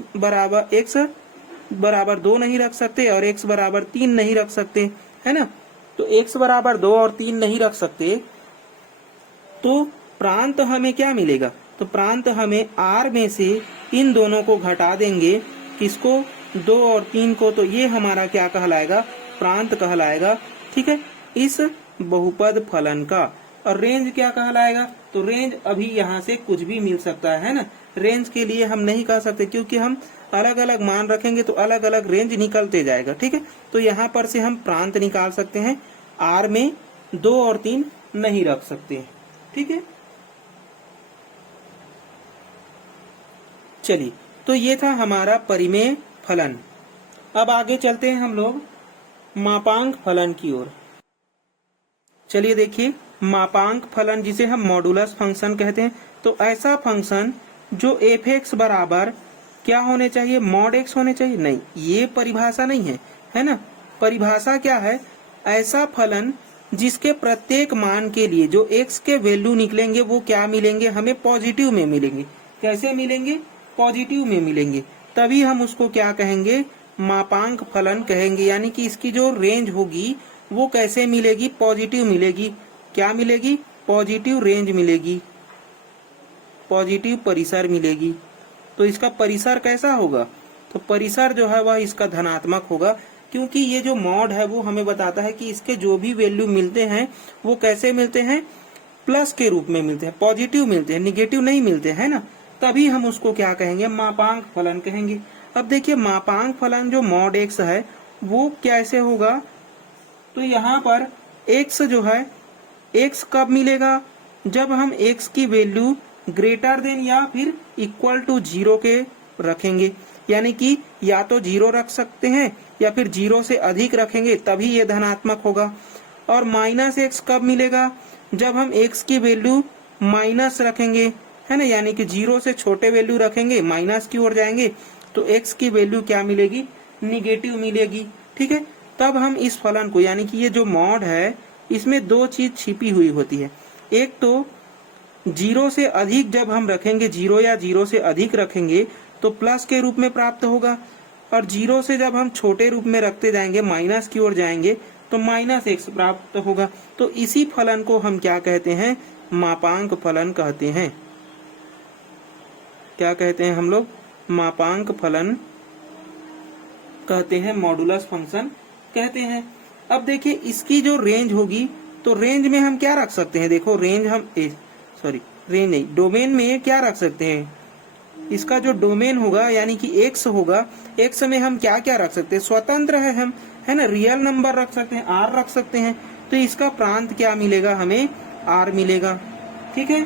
बराबर 2 नहीं रख सकते और x बराबर 3 नहीं रख सकते, है ना। तो x बराबर 2 और 3 नहीं रख सकते, तो प्रांत हमें क्या मिलेगा, तो प्रांत हमें r में से इन दोनों को घटा देंगे, किसको, 2 और 3 को, तो ये हमारा क्या कहलाएगा, प्रांत कहलाएगा। ठीक है, इस बहुपद फलन का। और रेंज क्या कहलाएगा, तो रेंज अभी यहाँ से कुछ भी मिल सकता है ना, रेंज के लिए हम नहीं कह सकते, क्योंकि हम अलग अलग मान रखेंगे तो अलग अलग रेंज निकलते जाएगा। ठीक है, तो यहाँ पर से हम प्रांत निकाल सकते हैं, r में 2 और 3 नहीं रख सकते। ठीक है, चलिए, तो ये था हमारा परिमेय फलन। अब आगे चलते हैं हम लोग मापांक फलन की ओर। चलिए देखिए, मापांक फलन जिसे हम मॉडुलस फंक्शन कहते हैं, तो ऐसा फंक्शन जो f(x) बराबर क्या होने चाहिए, मॉड x होने चाहिए। नहीं, ये परिभाषा नहीं है, है ना। परिभाषा क्या है, ऐसा फलन जिसके प्रत्येक मान के लिए जो x के वैल्यू निकलेंगे वो क्या मिलेंगे, हमें पॉजिटिव में मिलेंगे। कैसे मिलेंगे, पॉजिटिव में मिलेंगे, तभी हम उसको क्या कहेंगे, मापांक फलन कहेंगे। यानी कि इसकी जो रेंज होगी वो कैसे मिलेगी, पॉजिटिव मिलेगी। क्या मिलेगी, पॉजिटिव रेंज मिलेगी, पॉजिटिव परिसर मिलेगी। तो इसका परिसर कैसा होगा, तो परिसर जो है वह इसका धनात्मक होगा, क्योंकि ये जो मॉड है वो हमें बताता है कि इसके जो भी वैल्यू मिलते हैं वो कैसे मिलते हैं, प्लस के रूप में मिलते हैं, पॉजिटिव मिलते हैं, निगेटिव नहीं मिलते हैं ना। तभी हम उसको क्या कहेंगे, मापांक फलन कहेंगे। अब देखिए, मापांक फलन जो मॉड x है वो कैसे होगा, तो यहाँ पर x जो है, x कब मिलेगा, जब हम x की वैल्यू ग्रेटर देन या फिर इक्वल टू 0 के रखेंगे। यानी कि या तो 0 रख सकते हैं या फिर 0 से अधिक रखेंगे, तभी ये धनात्मक होगा। और माइनस x कब मिलेगा, जब हम x की वैल्यू माइनस रखेंगे, है ना, यानी कि 0 से छोटे वैल्यू रखेंगे, माइनस की ओर जाएंगे, तो x की वैल्यू क्या मिलेगी, निगेटिव मिलेगी। ठीक है, तब हम इस फलन को, यानी कि ये जो मॉड है इसमें 2 चीज छिपी हुई होती है। एक तो 0 से अधिक जब हम रखेंगे, 0 या 0 से अधिक रखेंगे तो प्लस के रूप में प्राप्त होगा, और 0 से जब हम छोटे रूप में रखते जाएंगे, माइनस की ओर जाएंगे, तो माइनस x प्राप्त होगा। तो इसी फलन को हम क्या कहते हैं, मापांक फलन कहते हैं। क्या कहते हैं हम लोग, मापांक फलन कहते हैं, मॉडुलस फंक्शन कहते हैं। अब देखिए, इसकी जो रेंज होगी, तो रेंज में हम क्या रख सकते हैं, देखो रेंज हम रेंज नहीं, डोमेन में क्या रख सकते हैं, इसका जो डोमेन होगा यानी कि x होगा, x में हम क्या क्या रख सकते हैं, स्वतंत्र है हम, है ना, रियल नंबर रख सकते हैं, आर रख सकते हैं। तो इसका प्रांत क्या मिलेगा, हमें आर मिलेगा। ठीक है,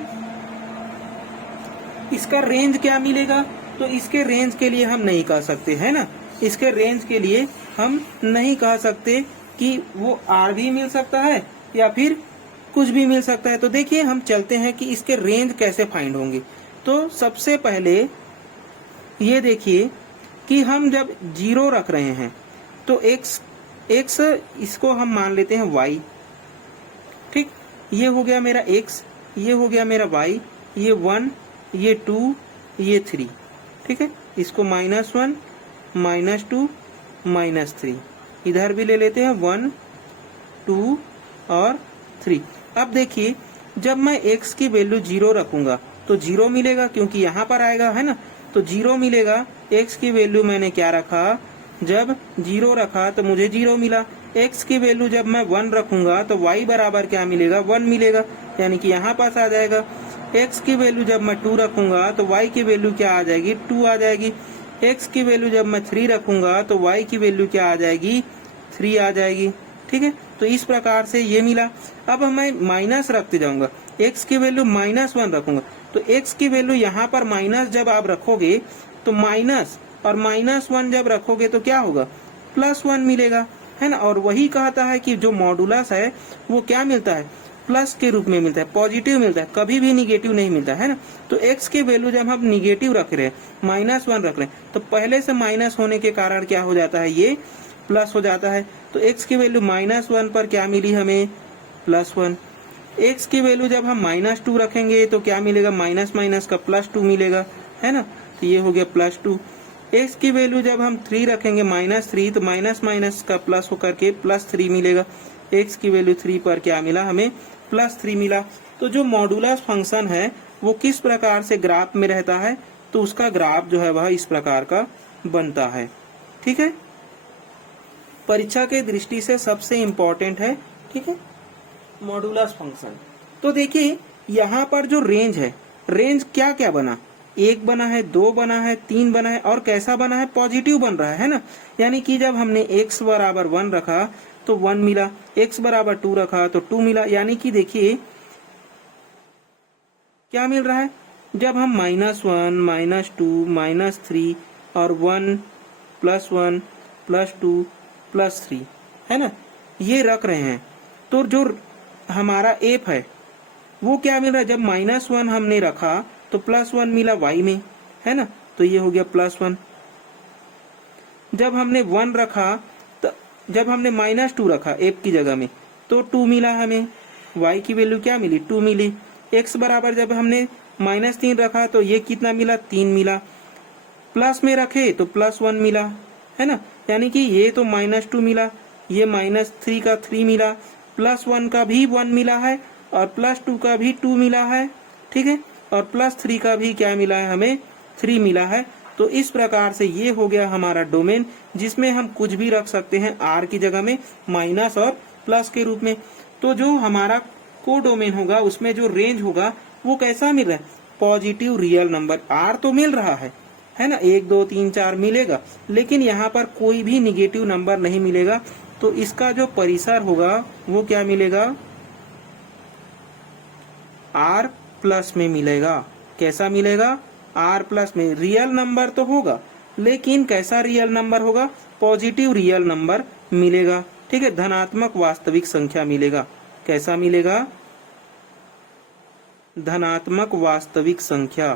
इसका रेंज क्या मिलेगा, तो इसके रेंज के लिए हम नहीं कह सकते, है ना, इसके रेंज के लिए हम नहीं कह सकते कि वो आर भी मिल सकता है या फिर कुछ भी मिल सकता है। तो देखिए हम चलते हैं कि इसके रेंज कैसे फाइंड होंगे। तो सबसे पहले ये देखिए कि हम जब 0 रख रहे हैं तो x इसको हम मान लेते हैं y। ठीक, ये हो गया मेरा x, ये हो गया मेरा y, ये 1, ये 2, ये 3। ठीक है, इसको -1, -2, -3, इधर भी ले लेते हैं 1, 2 और 3। अब देखिए जब मैं x की वैल्यू 0 रखूंगा तो 0 मिलेगा, क्योंकि यहाँ पर आएगा, है ना, तो 0 मिलेगा। x की वैल्यू मैंने क्या रखा, जब 0 रखा तो मुझे 0 मिला। x की वैल्यू जब मैं 1 रखूंगा तो y बराबर क्या मिलेगा, 1 मिलेगा, यानी कि यहाँ पास आ जाएगा। x की वैल्यू जब मैं 2 रखूंगा तो y की वैल्यू क्या आ जाएगी, 2 आ जाएगी। x की वैल्यू जब मैं 3 रखूंगा तो y की वैल्यू क्या आ जाएगी, 3 आ जाएगी। ठीक है, तो इस प्रकार से ये मिला। अब मैं माइनस रखते जाऊंगा, x की वैल्यू -1 रखूंगा तो x की वैल्यू यहाँ पर माइनस जब आप रखोगे तो माइनस और -1 जब रखोगे तो क्या होगा, +1 मिलेगा, है ना। और वही कहता है कि जो मॉडुलस है वो क्या मिलता है, प्लस के रूप में मिलता है, पॉजिटिव मिलता है, कभी भी निगेटिव नहीं मिलता, है ना। तो x की वैल्यू जब हम निगेटिव रख रहे हैं, -1 रख रहे हैं, तो पहले से माइनस होने के कारण क्या हो जाता है, ये प्लस हो जाता है। तो x की वैल्यू -1 पर क्या मिली हमें, +1। x की वैल्यू जब हम -2 रखेंगे तो क्या मिलेगा, माइनस माइनस का +2 मिलेगा, है ना, तो ये हो गया +2। x की वैल्यू जब हम 3 रखेंगे, -3, तो माइनस माइनस का प्लस होकर के +3 मिलेगा। x की वैल्यू 3 पर क्या मिला, हमें +3 मिला। तो जो मॉडुलस फंक्शन है वो किस प्रकार से ग्राफ में रहता है, तो उसका ग्राफ जो है वह इस प्रकार का बनता है। ठीक है, परीक्षा के दृष्टि से सबसे इम्पोर्टेंट है। ठीक है, मॉडुलस फंक्शन। तो देखिए यहाँ पर जो रेंज है, रेंज क्या क्या बना, 1 बना है, 2 बना है, 3 बना है, और कैसा बना है, पॉजिटिव बन रहा है ना। यानी कि जब हमने x बराबर 1 रखा तो 1 मिला, x बराबर 2 रखा तो 2 मिला। यानी कि देखिए क्या मिल रहा है, जब हम -1, -2, -3 और 1, +1, +2, +3, है ना, ये रख रहे हैं, तो जो हमारा f है वो क्या मिल रहा है, जब -1 हमने रखा तो +1 मिला y में, है ना, तो ये हो गया +1। जब हमने 1 रखा, तो जब हमने -2 रखा f की जगह में तो 2 मिला हमें, y की वैल्यू क्या मिली, 2 मिली। x बराबर जब हमने -3 रखा तो ये कितना मिला, 3 मिला। प्लस में रखे तो +1 मिला, है ना, यानी कि ये तो -2 मिला, ये -3 का 3 मिला, +1 का भी 1 मिला है, और +2 का भी 2 मिला है। ठीक है, और +3 का भी क्या मिला है, हमें 3 मिला है। तो इस प्रकार से ये हो गया हमारा डोमेन, जिसमें हम कुछ भी रख सकते हैं r की जगह में, माइनस और प्लस के रूप में। तो जो हमारा कोडोमेन होगा उसमें जो रेंज होगा वो कैसा मिल रहा है, पॉजिटिव रियल नंबर। r तो मिल रहा है ना, 1, 2, 3, 4 मिलेगा, लेकिन यहाँ पर कोई भी निगेटिव नंबर नहीं मिलेगा। तो इसका जो परिसर होगा वो क्या मिलेगा, r प्लस में मिलेगा। कैसा मिलेगा, r प्लस में। रियल नंबर तो होगा, लेकिन कैसा रियल नंबर होगा, पॉजिटिव रियल नंबर मिलेगा। ठीक है, धनात्मक वास्तविक संख्या मिलेगा। कैसा मिलेगा, धनात्मक वास्तविक संख्या।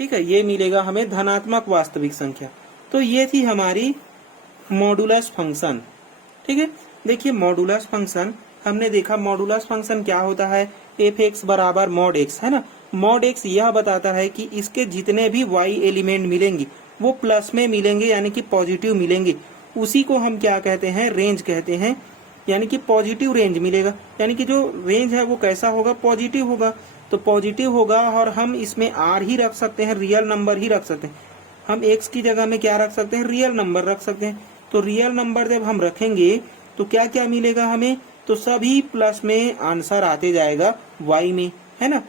ठीक है, ये मिलेगा हमें धनात्मक वास्तविक संख्या। तो ये थी हमारी मॉडुलस फंक्शन। ठीक है, देखिए मॉडुलस फंक्शन हमने देखा, मॉडुलस फंक्शन क्या होता है, f(x) बराबर mod x, है ना। mod x यह बताता है कि इसके जितने भी y एलिमेंट मिलेंगे वो प्लस में मिलेंगे, यानी कि पॉजिटिव मिलेंगे। उसी को हम क्या कहते हैं, रेंज कहते हैं, यानी कि पॉजिटिव रेंज मिलेगा। यानी कि जो रेंज है वो कैसा होगा, पॉजिटिव होगा। तो पॉजिटिव होगा, और हम इसमें r ही रख सकते हैं, रियल नंबर ही रख सकते हैं। हम x की जगह में क्या रख सकते हैं, रियल नंबर रख सकते हैं। तो रियल नंबर जब हम रखेंगे तो क्या क्या मिलेगा हमें, तो सभी प्लस में आंसर आते जाएगा y में, है ना।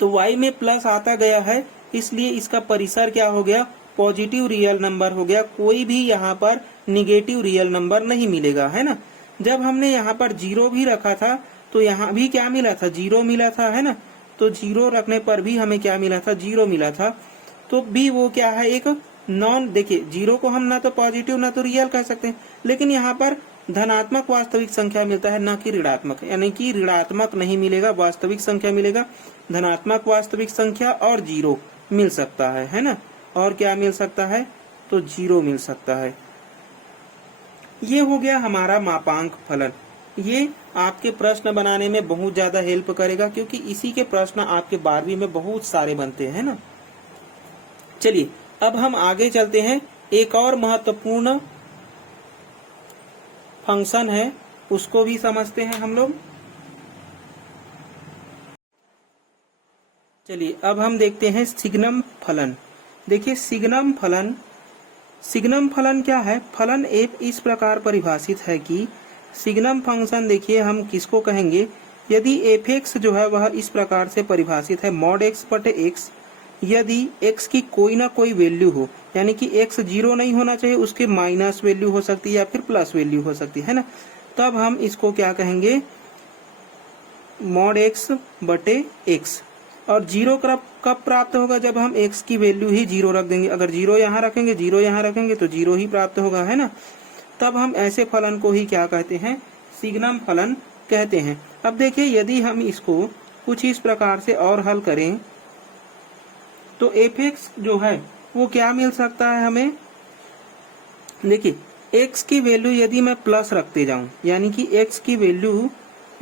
तो y में प्लस आता गया है, इसलिए इसका परिसर क्या हो गया, पॉजिटिव रियल नंबर हो गया। कोई भी यहाँ पर निगेटिव रियल नंबर नहीं मिलेगा, है ना। जब हमने यहाँ पर 0 भी रखा था तो यहाँ भी क्या मिला था, 0 मिला था, है ना। तो 0 रखने पर भी हमें क्या मिला था, 0 मिला था। तो बी वो क्या है, एक नॉन, देखिए 0 को हम ना तो पॉजिटिव ना तो रियल कह सकते हैं, लेकिन यहाँ पर धनात्मक वास्तविक संख्या मिलता है, ना कि ऋणात्मक, यानी कि ऋणात्मक नहीं मिलेगा, वास्तविक संख्या मिलेगा। धनात्मक वास्तविक संख्या और 0 मिल सकता है ना। और क्या मिल सकता है, तो 0 मिल सकता है। ये हो गया हमारा मापांक फलन। ये आपके प्रश्न बनाने में बहुत ज्यादा हेल्प करेगा, क्योंकि इसी के प्रश्न आपके 12वीं में बहुत सारे बनते हैं ना। चलिए अब हम आगे चलते हैं। एक और महत्वपूर्ण फंक्शन है, उसको भी समझते हैं हम लोग। चलिए अब हम देखते हैं सिग्नम फलन। देखिए सिग्नम फलन क्या है। फलन एक इस प्रकार परिभाषित है कि सिग्नम फंक्शन, देखिए हम किसको कहेंगे, यदि एफ एक्स जो है वह इस प्रकार से परिभाषित है, मॉड एक्स बटे एक्स, यदि एक्स की कोई ना कोई वैल्यू हो, यानी कि एक्स 0 नहीं होना चाहिए, उसके माइनस वैल्यू हो सकती है या फिर प्लस वैल्यू हो सकती है ना, तब हम इसको क्या कहेंगे, मॉड एक्स बटे एक्स। और 0 कब प्राप्त होगा, जब हम x की वैल्यू ही 0 रख देंगे। अगर 0 यहाँ रखेंगे, 0 यहाँ रखेंगे तो 0 ही प्राप्त होगा, है ना। तब हम ऐसे फलन को ही क्या कहते हैं, सिग्नम फलन कहते हैं। अब देखिए यदि हम इसको कुछ इस प्रकार से और हल करें तो एफ एक्स जो है वो क्या मिल सकता है हमें। देखिए x की वैल्यू यदि मैं प्लस रखते जाऊं, यानी कि x की वैल्यू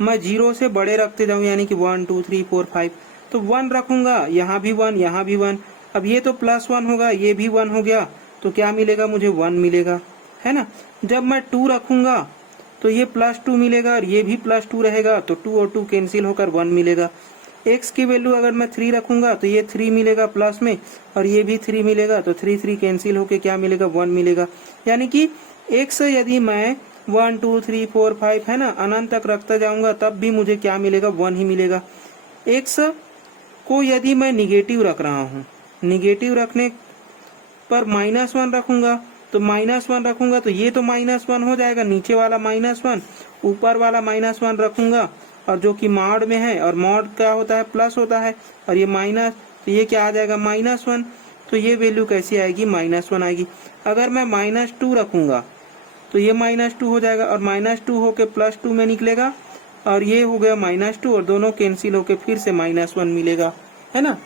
मैं 0 से बड़े रखते जाऊं, यानी कि 1 2 3 4 5, तो 1 रखूंगा, यहाँ भी 1, यहाँ भी 1। अब ये तो +1 होगा, ये भी 1 हो गया, तो क्या मिलेगा, मुझे 1 मिलेगा, है ना। जब मैं 2 रखूंगा तो ये +2 मिलेगा और ये भी +2 रहेगा, तो 2 और 2 कैंसिल होकर 1 मिलेगा। x की वैल्यू अगर मैं 3 रखूंगा तो ये 3 मिलेगा प्लस में, और ये भी 3 मिलेगा, तो 3 3 कैंसिल होके क्या मिलेगा, 1 मिलेगा। यानी कि x यदि मैं 1 2 3 4 5 है ना अनंत तक रखता जाऊंगा तब भी मुझे क्या मिलेगा, 1 ही मिलेगा। x को यदि मैं निगेटिव रख रहा हूँ, निगेटिव रखने पर -1 रखूंगा, तो -1 रखूंगा तो ये तो -1 हो जाएगा, नीचे वाला -1, ऊपर वाला -1 रखूंगा, और जो कि मॉड में है, और मॉड क्या होता है, प्लस होता है, और ये माइनस, तो ये क्या आ जाएगा, -1। तो ये वैल्यू कैसी आएगी, -1 आएगी। अगर मैं -2 रखूंगा तो ये -2 हो जाएगा, और -2 होके +2 में निकलेगा, और ये हो गया -2, और दोनों कैंसिल होके फिर से -1 मिलेगा, है ना।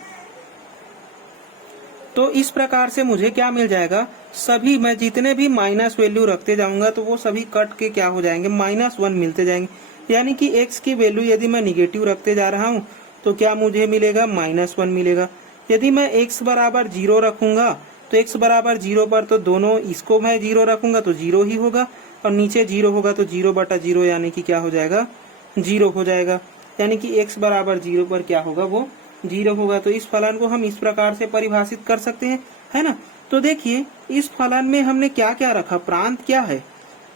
तो इस प्रकार से मुझे क्या मिल जाएगा, सभी मैं जितने भी माइनस वैल्यू रखते जाऊंगा तो वो सभी कट के क्या हो जाएंगे, -1 मिलते जाएंगे। यानी कि x की वैल्यू यदि मैं निगेटिव रखते जा रहा हूँ तो क्या मुझे मिलेगा, -1 मिलेगा। यदि मैं x बराबर 0 रखूंगा तो x बराबर 0 पर तो दोनों, इसको मैं 0 रखूंगा तो 0 ही होगा, और नीचे 0 होगा तो 0/0 यानी कि क्या हो जाएगा, 0 हो जाएगा। यानी कि x बराबर 0 पर क्या होगा, वो 0 होगा। तो इस फलन को हम इस प्रकार से परिभाषित कर सकते हैं, है ना। तो देखिए इस फलन में हमने क्या क्या रखा, प्रांत क्या है,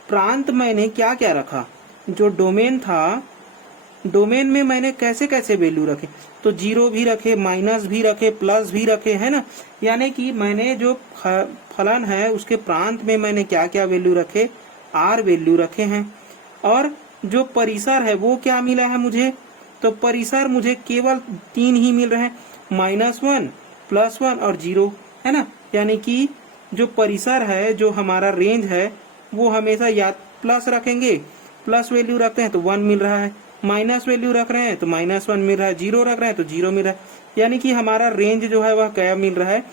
प्रांत मैंने क्या क्या रखा, जो डोमेन था, डोमेन में मैंने कैसे कैसे वैल्यू रखे, तो 0 भी रखे, माइनस भी रखे, प्लस भी रखे, है ना। यानी कि मैंने जो फलन है उसके प्रांत में मैंने क्या क्या वैल्यू रखे, r वैल्यू रखे हैं। और जो परिसर है वो क्या मिला है मुझे, तो परिसर मुझे केवल 3 ही मिल रहे हैं, -1 +1 और 0, है ना। यानी कि जो परिसर है, जो हमारा रेंज है, वो हमेशा या प्लस रखेंगे, प्लस वैल्यू रखते हैं तो 1 मिल रहा है, माइनस वैल्यू रख रहे हैं तो -1 मिल रहा है, 0 रख रहे हैं तो 0 मिल रहा है। यानी कि हमारा रेंज जो है वह क्या मिल रहा है,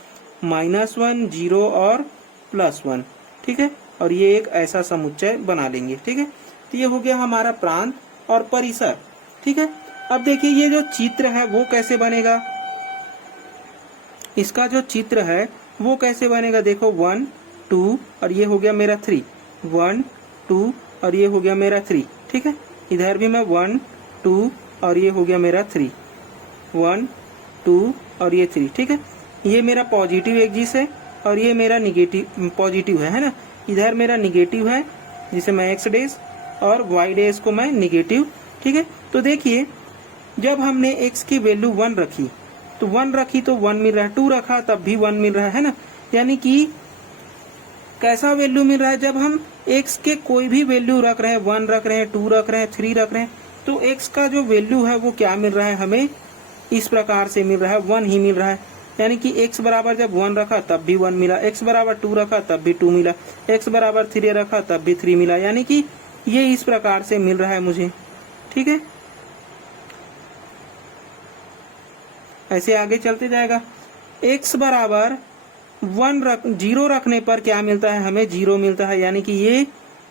-1 0 और +1, ठीक है। और ये एक ऐसा समुच्चय बना लेंगे, ठीक है। तो ये हो गया हमारा प्रांत और परिसर, ठीक है। अब देखिए ये जो चित्र है वो कैसे बनेगा, इसका जो चित्र है वो कैसे बनेगा, देखो 1 2 और ये हो गया मेरा 3, 1 2 और ये हो गया मेरा 3, ठीक है। इधर भी मैं 1 2 और ये हो गया मेरा 3, 1 2 और ये 3, ठीक है। ये मेरा पॉजिटिव एक्सिस है और ये मेरा निगेटिव पॉजिटिव है ना। इधर मेरा निगेटिव है जिसे मैं x डेज और y डेज को मैं निगेटिव, ठीक है। तो देखिए जब हमने x की वैल्यू 1 रखी तो 1 रखी तो 1 मिल रहा है, 2 रखा तब भी 1 मिल रहा है ना। यानी कि कैसा वैल्यू मिल रहा है, जब हम x के कोई भी वैल्यू रख रहे हैं, 1 रख रहे हैं, 2 रख रहे हैं, 3 रख रहे हैं, तो x का जो वैल्यू है वो क्या मिल रहा है, हमें इस प्रकार से मिल रहा है, 1 ही मिल रहा है। यानी कि x बराबर जब 1 रखा तब भी 1 मिला, x बराबर 2 रखा तब भी 2 मिला, x बराबर 3 रखा तब भी 3 मिला। यानी कि ये इस प्रकार से मिल रहा है मुझे। ठीक है, ऐसे आगे चलते जाएगा। x बराबर 0 रखने पर क्या मिलता है, हमें 0 मिलता है। यानी कि ये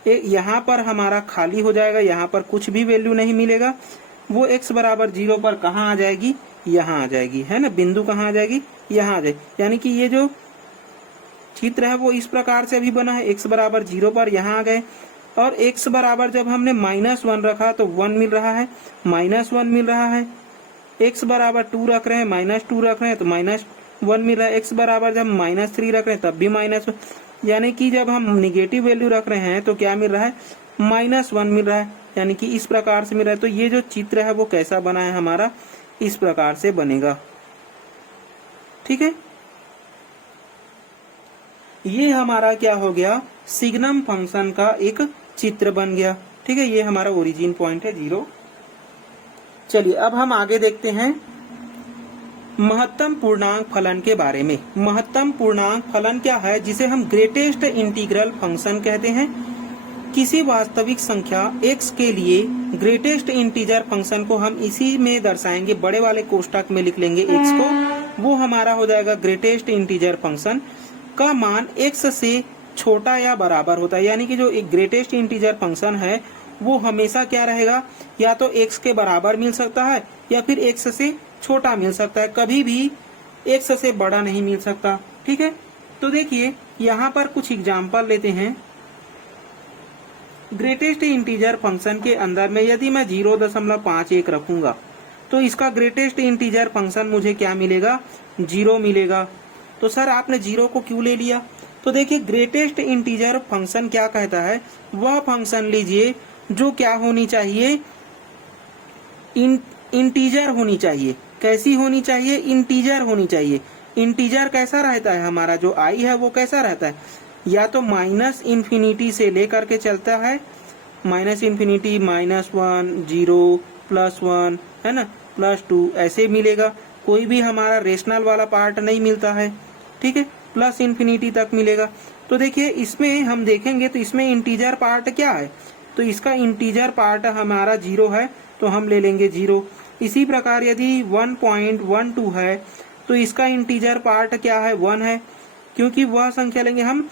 यहाँ पर हमारा खाली हो जाएगा, यहाँ पर कुछ भी वैल्यू नहीं मिलेगा। वो x बराबर 0 पर कहाँ आ जाएगी, यहाँ आ जाएगी, है ना। बिंदु कहाँ आ जाएगी, यहाँ आ जाएगी। यानी कि ये जो चित्र है वो इस प्रकार से अभी बना है, x बराबर 0 पर यहाँ आ गए। और x बराबर जब हमने -1 रखा तो 1 मिल रहा है, -1 मिल रहा है। x बराबर 2 रख रहे हैं, -2 रख रहे हैं तो -1 मिल रहा है। x बराबर जब -3 रख रहे हैं तब भी -1। यानी कि जब हम निगेटिव वैल्यू रख रहे हैं तो क्या मिल रहा है, -1 मिल रहा है। यानी कि इस प्रकार से मिल रहा है। तो ये जो चित्र है वो कैसा बना है हमारा, इस प्रकार से बनेगा। ठीक है, ये हमारा क्या हो गया, सिग्नम फंक्शन का एक चित्र बन गया। ठीक है, ये हमारा ओरिजिन पॉइंट है 0। चलिए अब हम आगे देखते हैं महत्तम पूर्णांक फलन के बारे में। महत्तम पूर्णांक फलन क्या है, जिसे हम ग्रेटेस्ट इंटीग्रल फंक्शन कहते हैं। किसी वास्तविक संख्या x के लिए ग्रेटेस्ट इंटीजर फंक्शन को हम इसी में दर्शाएंगे, बड़े वाले कोष्टक में लिख लेंगे x को। वो हमारा हो जाएगा ग्रेटेस्ट इंटीजर फंक्शन का मान x से छोटा या बराबर होता है। यानी कि जो एक ग्रेटेस्ट इंटीजर फंक्शन है वो हमेशा क्या रहेगा, या तो x के बराबर मिल सकता है या फिर x से छोटा मिल सकता है, कभी भी x से बड़ा नहीं मिल सकता। ठीक है, तो देखिए यहाँ पर कुछ एग्जाम्पल लेते हैं। ग्रेटेस्ट इंटीजर फंक्शन के अंदर में यदि मैं 0.51 रखूंगा तो इसका ग्रेटेस्ट इंटीजर फंक्शन मुझे क्या मिलेगा, 0 मिलेगा। तो सर आपने 0 को क्यों ले लिया, तो देखिए ग्रेटेस्ट इंटीजर फंक्शन क्या कहता है, वह फंक्शन लीजिए जो क्या होनी चाहिए, इंटीजर होनी चाहिए। कैसी होनी चाहिए, इंटीजर होनी चाहिए। इंटीजर कैसा रहता है, हमारा जो i है वो कैसा रहता है, या तो -∞ से लेकर के चलता है, -∞, -1, 0, +1, है ना, +2 ऐसे मिलेगा। कोई भी हमारा रेशनल वाला पार्ट नहीं मिलता है। ठीक है, +∞ तक मिलेगा। तो देखिए इसमें हम देखेंगे तो इसमें इंटीजर पार्ट क्या है, तो इसका इंटीजर पार्ट हमारा 0 है तो हम ले लेंगे 0। इसी प्रकार यदि 1.12 है तो इसका इंटीजर पार्ट क्या है, 1 है, क्योंकि वह संख्या लेंगे हम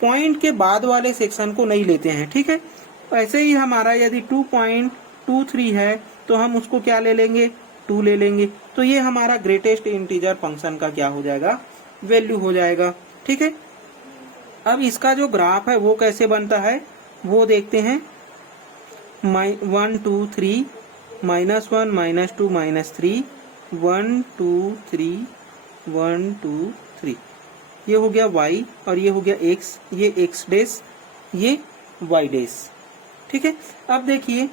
पॉइंट के बाद वाले सेक्शन को नहीं लेते हैं। ठीक है, ऐसे ही हमारा यदि 2.23 है तो हम उसको क्या ले लेंगे, 2 ले लेंगे। तो ये हमारा ग्रेटेस्ट इंटीजर फंक्शन का क्या हो जाएगा, वैल्यू हो जाएगा। ठीक है, अब इसका जो ग्राफ है वो कैसे बनता है वो देखते हैं। 1 2 3 -1 -2 -3 1 2 3 1 2 3, ये हो गया y और ये हो गया x, ये x डैश, ये y डैश। ठीक है, अब देखिए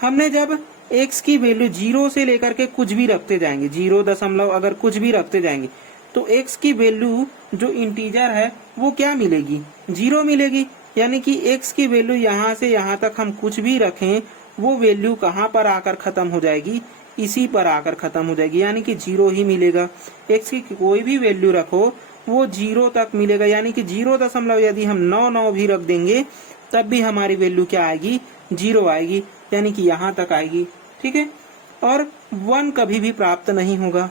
हमने जब x की वैल्यू 0 से लेकर के कुछ भी रखते जाएंगे, 0 अगर कुछ भी रखते जाएंगे तो x की वैल्यू जो इंटीजर है वो क्या मिलेगी, 0 मिलेगी। यानी कि x की वैल्यू यहाँ से यहाँ तक हम कुछ भी रखें वो वैल्यू कहाँ पर आकर खत्म हो जाएगी, इसी पर आकर खत्म हो जाएगी। यानी कि 0 ही मिलेगा। x की कोई भी वैल्यू रखो वो 0 तक मिलेगा। यानी कि 0 यदि हम 9 भी रख देंगे तब भी हमारी वैल्यू क्या आएगी, 0 आएगी। यानी कि यहाँ तक आएगी। ठीक है, और 1 कभी भी प्राप्त नहीं होगा।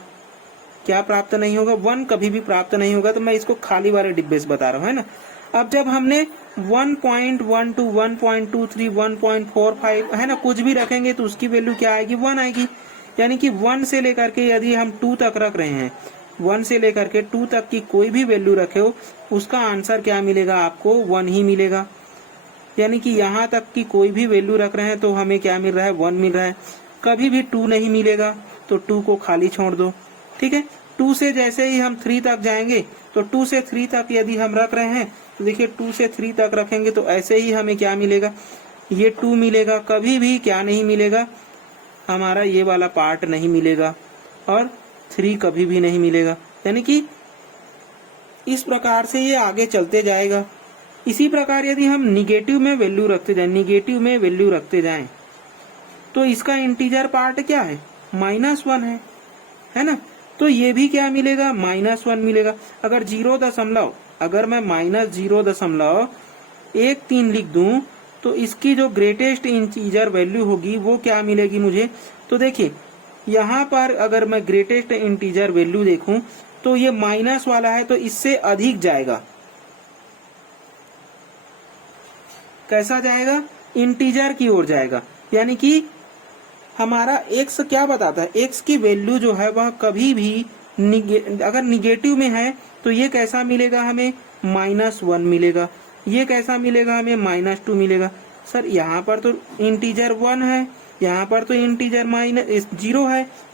क्या प्राप्त नहीं होगा, 1 कभी भी प्राप्त नहीं होगा। तो मैं इसको खाली वाले डिब्बे से बता रहा हूँ, है ना। अब जब हमने 1.12 1.23 1.45 है ना कुछ भी रखेंगे तो उसकी वैल्यू क्या आएगी, 1 आएगी। यानी कि 1 से लेकर के यदि हम 2 तक रख रहे हैं, 1 से लेकर के 2 तक की कोई भी वैल्यू रखे हो उसका आंसर क्या मिलेगा, आपको 1 ही मिलेगा। यानी कि यहाँ तक की कोई भी वैल्यू रख रहे हैं तो हमें क्या मिल रहा है, 1 मिल रहा है। कभी भी 2 नहीं मिलेगा तो 2 को खाली छोड़ दो। ठीक है, 2 से जैसे ही हम 3 तक जाएंगे तो 2 से 3 तक यदि हम रख रहे हैं तो देखिए 2 से 3 तक रखेंगे तो ऐसे ही हमें क्या मिलेगा, ये 2 मिलेगा। कभी भी क्या नहीं मिलेगा, हमारा ये वाला पार्ट नहीं मिलेगा। और 3 कभी भी नहीं मिलेगा। यानी कि इस प्रकार से ये आगे चलते जाएगा। इसी प्रकार यदि हम निगेटिव में वैल्यू रखते जाएं, निगेटिव में वैल्यू रखते जाएं, तो इसका इंटीजर पार्ट क्या है, -1 है ना। तो ये भी क्या मिलेगा, -1 मिलेगा। अगर 0, अगर मैं -0.13 लिख दूं तो इसकी जो ग्रेटेस्ट इंटीजर वैल्यू होगी वो क्या मिलेगी मुझे। तो देखिए यहाँ पर अगर मैं ग्रेटेस्ट इंटीजर वैल्यू देखूं तो ये माइनस वाला है, तो इससे अधिक जाएगा। कैसा जाएगा, इंटीजर की ओर जाएगा। यानी कि हमारा x क्या बताता है, x की वैल्यू जो है वह कभी भी अगर निगेटिव में है तो ये कैसा मिलेगा हमें, -1 मिलेगा। ये कैसा मिलेगा हमें, -2 मिलेगा। सर यहाँ पर तो इंटीजर 1 है, यहाँ पर तो इंटीजर -0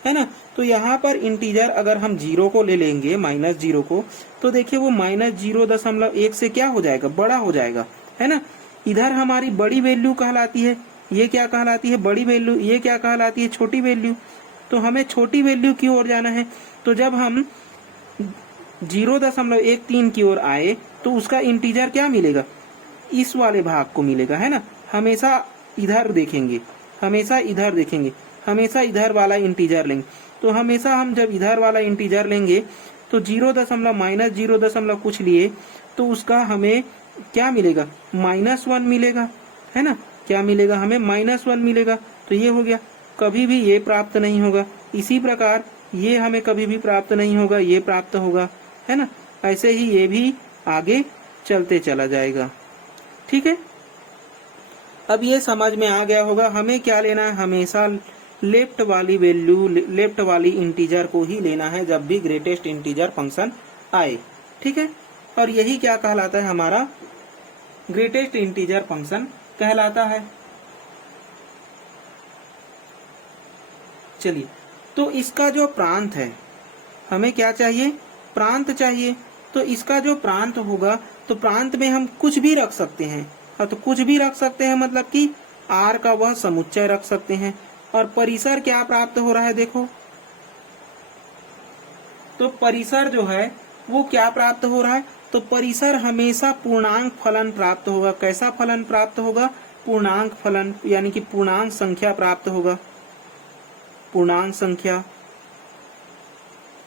है ना। तो यहाँ पर इंटीजर अगर हम 0 को ले लेंगे, -0 को, तो देखिए वो -0.1 से क्या हो जाएगा, बड़ा हो जाएगा, है ना। इधर हमारी बड़ी वैल्यू कहलाती है, ये क्या कहलाती है, बड़ी वैल्यू। ये क्या कहलाती है, छोटी वैल्यू। तो हमें छोटी वैल्यू की ओर जाना है। तो जब हम 0.13 की ओर आए तो उसका इंटीजर क्या मिलेगा, इस वाले भाग को मिलेगा, है ना। हमेशा इधर देखेंगे, हमेशा इधर देखेंगे, हमेशा इधर वाला इंटीजर लेंगे। तो हमेशा हम जब इधर वाला इंटीजर लेंगे तो 0 कुछ लिए तो उसका हमें क्या मिलेगा, -1 मिलेगा, है ना। क्या मिलेगा हमें, -1 मिलेगा। तो ये हो गया, कभी भी ये प्राप्त नहीं होगा। इसी प्रकार ये हमें कभी भी प्राप्त नहीं होगा, ये प्राप्त होगा, है ना। ऐसे ही ये भी आगे चलते चला जाएगा। ठीक है, अब ये समझ में आ गया होगा हमें क्या लेना है, हमेशा लेफ्ट वाली वैल्यू, लेफ्ट वाली इंटीजर को ही लेना है जब भी ग्रेटेस्ट इंटीजर फंक्शन आए। ठीक है, और यही क्या कहलाता है, हमारा ग्रेटेस्ट इंटीजर फंक्शन कहलाता है। चलिए, तो इसका जो प्रांत है, हमें क्या चाहिए, प्रांत चाहिए। तो इसका जो प्रांत होगा, तो प्रांत में हम कुछ भी रख सकते हैं। तो कुछ भी रख सकते हैं मतलब कि R का वह समुच्चय रख सकते हैं। और परिसर क्या प्राप्त हो रहा है, देखो, तो परिसर जो है वो क्या प्राप्त हो रहा है, तो परिसर हमेशा पूर्णांक फलन प्राप्त होगा। कैसा फलन प्राप्त होगा, पूर्णांक फलन, यानी कि पूर्णांक संख्या प्राप्त होगा, पूर्णांक संख्या।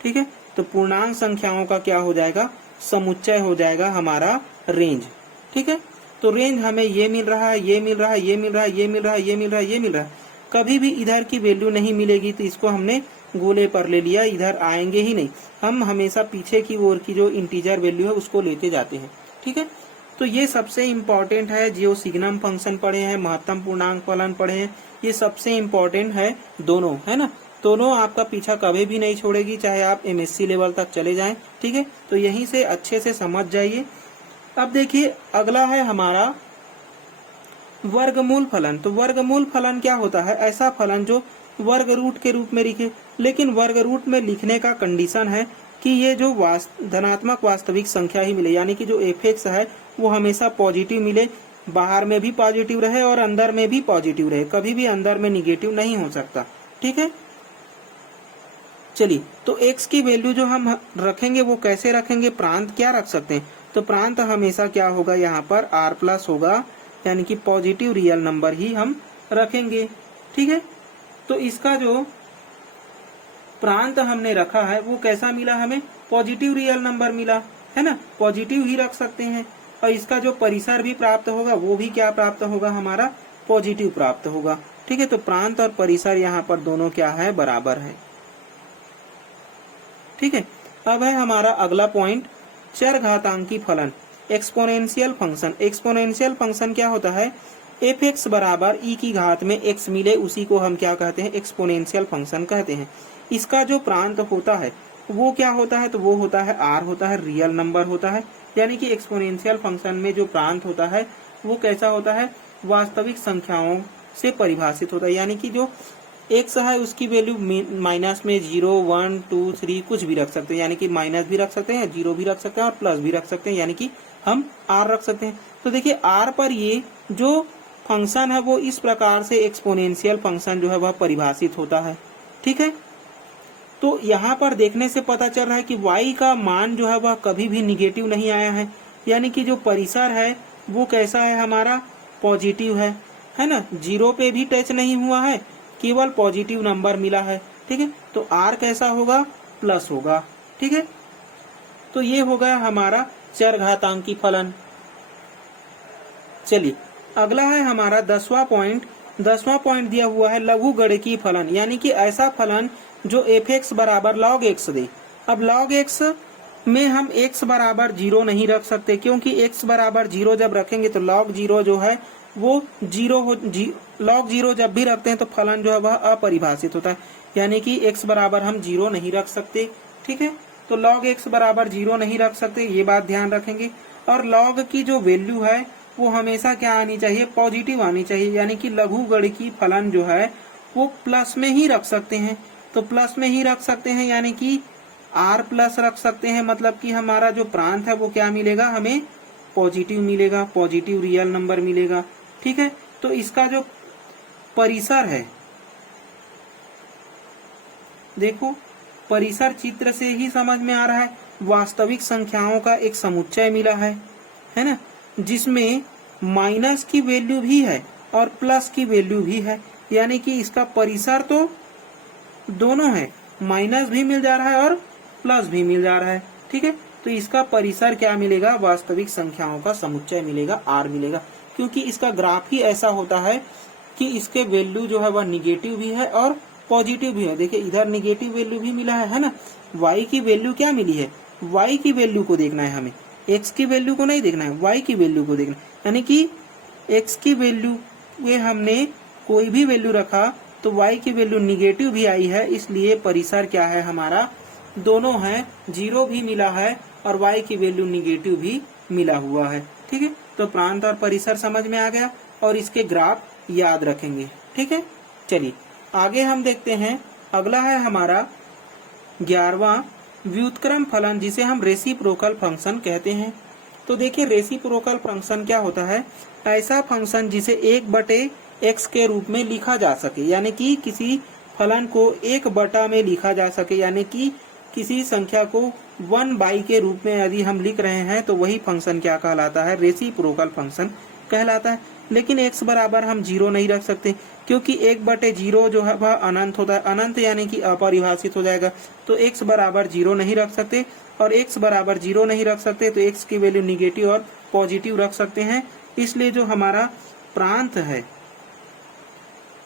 ठीक है, तो पूर्णांक संख्याओं का क्या हो जाएगा, समुच्चय हो जाएगा हमारा रेंज। ठीक है, तो रेंज हमें ये मिल रहा है, ये मिल रहा है, ये मिल रहा है, ये मिल रहा है, ये मिल रहा है, ये मिल रहा है। कभी भी इधर की वैल्यू नहीं मिलेगी तो इसको हमने गोले पर ले लिया, इधर आएंगे ही नहीं। हम हमेशा पीछे की ओर की जो इंटीजर वैल्यू है उसको लेते जाते हैं। ठीक है, तो ये सबसे इम्पोर्टेंट है। जो सिग्नम फंक्शन पढ़े हैं, महत्तम पूर्णांक फलन पढ़े हैं, ये सबसे इम्पोर्टेंट है दोनों, है ना। दोनों आपका पीछा कभी भी नहीं छोड़ेगी, चाहे आप MSc लेवल तक चले जाएं। ठीक है, तो यहीं से अच्छे से समझ जाइए। अब देखिए अगला है हमारा वर्गमूल फलन। तो वर्गमूल फलन क्या होता है, ऐसा फलन जो वर्ग रूट के रूप में लिखे। लेकिन वर्ग रूट में लिखने का कंडीशन है कि ये जो धनात्मक वास्तविक संख्या ही मिले, यानी कि जो f(x) है वो हमेशा पॉजिटिव मिले, बाहर में भी पॉजिटिव रहे और अंदर में भी पॉजिटिव रहे, कभी भी अंदर में निगेटिव नहीं हो सकता। ठीक है, चलिए, तो x की वैल्यू जो हम रखेंगे वो कैसे रखेंगे, प्रांत क्या रख सकते हैं। तो प्रांत हमेशा क्या होगा, यहाँ पर r+ होगा, यानी कि पॉजिटिव रियल नंबर ही हम रखेंगे। ठीक है, तो इसका जो प्रांत हमने रखा है वो कैसा मिला हमें, पॉजिटिव रियल नंबर मिला, है ना, पॉजिटिव ही रख सकते हैं। और इसका जो परिसर भी प्राप्त होगा वो भी क्या प्राप्त होगा, हमारा पॉजिटिव प्राप्त होगा। ठीक है, तो प्रांत और परिसर यहाँ पर दोनों क्या है, बराबर है। ठीक है, अब है हमारा अगला पॉइंट, चरघातांकी फलन, एक्सपोनेंशियल फंक्शन। एक्सपोनेंशियल फंक्शन क्या होता है, f(x) बराबर e की घात में x मिले, उसी को हम क्या कहते हैं, एक्सपोनेंशियल फंक्शन कहते हैं। इसका जो प्रांत होता है वो क्या होता है, तो वो होता है r होता है, रियल नंबर होता है। यानी कि एक्सपोनेंशियल फंक्शन में जो प्रांत होता है वो कैसा होता है, वास्तविक संख्याओं से परिभाषित होता है। यानी कि जो x है उसकी वैल्यू माइनस में 0, 1, 2, 3 कुछ भी रख सकते हैं, यानी कि माइनस भी रख सकते हैं, 0 भी रख सकते हैं और प्लस भी रख सकते हैं, यानी कि हम r रख सकते हैं। तो देखिए r पर ये जो फंक्शन है वो इस प्रकार से एक्सपोनेंशियल फंक्शन जो है वह परिभाषित होता है। ठीक है, तो यहाँ पर देखने से पता चल रहा है कि y का मान जो है वह कभी भी निगेटिव नहीं आया है, यानी कि जो परिसर है वो कैसा है हमारा, पॉजिटिव है ना। 0 पे भी टच नहीं हुआ है, केवल पॉजिटिव नंबर मिला है, ठीक है। तो r कैसा होगा, प्लस होगा, ठीक है। तो ये हो गया हमारा चरघातांकी फलन। चलिए अगला है हमारा 10वां पॉइंट। 10वां पॉइंट दिया हुआ है लघु गणिकीय फलन, यानी कि ऐसा फलन जो f(x) बराबर log x दे। अब log x में हम x बराबर 0 नहीं रख सकते, क्योंकि x बराबर 0 जब रखेंगे तो log 0 जो है वो 0 हो, log 0 जब भी रखते हैं तो फलन जो है वह अपरिभाषित होता है, यानी कि x बराबर हम 0 नहीं रख सकते, ठीक है। तो log x बराबर 0 नहीं रख सकते, ये बात ध्यान रखेंगे। और log की जो वैल्यू है वो हमेशा क्या आनी चाहिए, पॉजिटिव आनी चाहिए, यानी कि लघु गणिकीय फलन जो है वो प्लस में ही रख सकते हैं। तो प्लस में ही रख सकते हैं, यानी कि r प्लस रख सकते हैं, मतलब कि हमारा जो प्रांत है वो क्या मिलेगा, हमें पॉजिटिव मिलेगा, पॉजिटिव रियल नंबर मिलेगा, ठीक है। तो इसका जो परिसर है, देखो परिसर चित्र से ही समझ में आ रहा है, वास्तविक संख्याओं का एक समुच्चय मिला है ना, जिसमें माइनस की वैल्यू भी है और प्लस की वैल्यू भी है, यानी कि इसका परिसर तो दोनों है, माइनस भी मिल जा रहा है और प्लस भी मिल जा रहा है, ठीक है। तो इसका परिसर क्या मिलेगा, वास्तविक संख्याओं का समुच्चय मिलेगा, r मिलेगा, क्योंकि इसका ग्राफ ही ऐसा होता है कि इसके वैल्यू जो है वह निगेटिव भी है और पॉजिटिव भी है। देखिए इधर निगेटिव वैल्यू भी मिला है ना। y की वैल्यू क्या मिली है, y की वैल्यू को देखना है हमें, x की वैल्यू को नहीं देखना है, y की वैल्यू को देखना है, यानी कि x की वैल्यू में हमने कोई भी वैल्यू रखा तो y की वैल्यू निगेटिव भी आई है, इसलिए परिसर क्या है हमारा, दोनों है, 0 भी मिला है और y की वैल्यू निगेटिव भी मिला हुआ है, ठीक है। तो प्रांत और परिसर समझ में आ गया और इसके ग्राफ याद रखेंगे, ठीक है। चलिए आगे हम देखते हैं, अगला है हमारा 11वां व्युत्क्रम फलन, जिसे हम रेसिप्रोकल फंक्शन कहते हैं। तो देखिए रेसिप्रोकल फंक्शन क्या होता है, ऐसा फंक्शन जिसे 1/x के रूप में लिखा जा सके, यानी कि किसी फलन को 1 में लिखा जा सके, यानी कि किसी संख्या को 1/, के रूप में यदि हम लिख रहे हैं तो वही फंक्शन क्या कहलाता है, रेसिप्रोकल फंक्शन कहलाता है। लेकिन x बराबर हम 0 नहीं रख सकते, क्योंकि 1/0 जो है वह अनंत होता है, अनंत यानी कि अपरिभाषित हो जाएगा। तो x बराबर 0 नहीं रख सकते, और x बराबर 0 नहीं रख सकते तो x की वैल्यू निगेटिव और पॉजिटिव रख सकते हैं। इसलिए जो हमारा प्रांत है,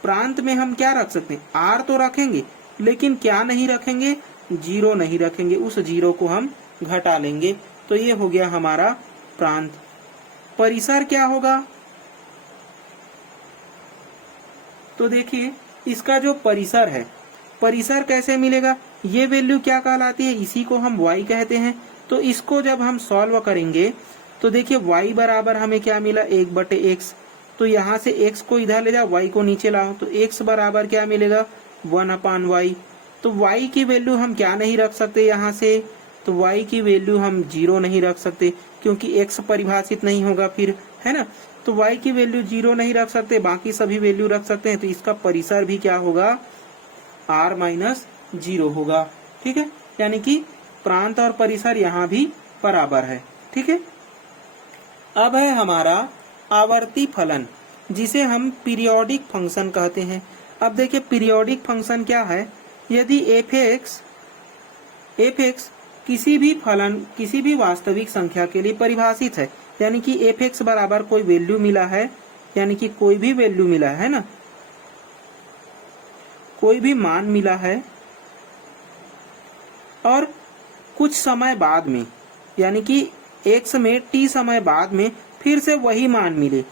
प्रांत में हम क्या रख सकते हैं, r तो रखेंगे, लेकिन क्या नहीं रखेंगे, 0 नहीं रखेंगे, उस 0 को हम घटा लेंगे। तो ये हो गया हमारा प्रांत। परिसर क्या होगा, तो देखिए इसका जो परिसर है, परिसर कैसे मिलेगा, ये वैल्यू क्या कहलाती है, इसी को हम y कहते हैं। तो इसको जब हम सॉल्व करेंगे तो देखिए y बराबर हमें क्या मिला, 1/x। तो यहाँ से x को इधर ले जाओ, y को नीचे लाओ, तो x बराबर क्या मिलेगा, 1/y। तो y की वैल्यू हम क्या नहीं रख सकते यहाँ से, तो y की वैल्यू हम 0 नहीं रख सकते, क्योंकि x परिभाषित नहीं होगा फिर, है ना। तो y की वैल्यू 0 नहीं रख सकते, बाकी सभी वैल्यू रख सकते हैं। तो इसका परिसर भी क्या होगा, r-0 होगा, ठीक है। यानी कि प्रांत और परिसर यहाँ भी बराबर है, ठीक है। अब है हमारा आवर्ती फलन, जिसे हम पीरियोडिक फंक्शन कहते हैं। अब देखिए पीरियोडिक फंक्शन क्या है, यदि f(x) किसी भी फलन, किसी भी वास्तविक संख्या के लिए परिभाषित है, यानी कि f(x) बराबर कोई वैल्यू मिला है, यानी कि कोई भी वैल्यू मिला है ना, कोई भी मान मिला है, और कुछ समय बाद में, यानी कि x में t समय बाद में फिर से वही मान मिले,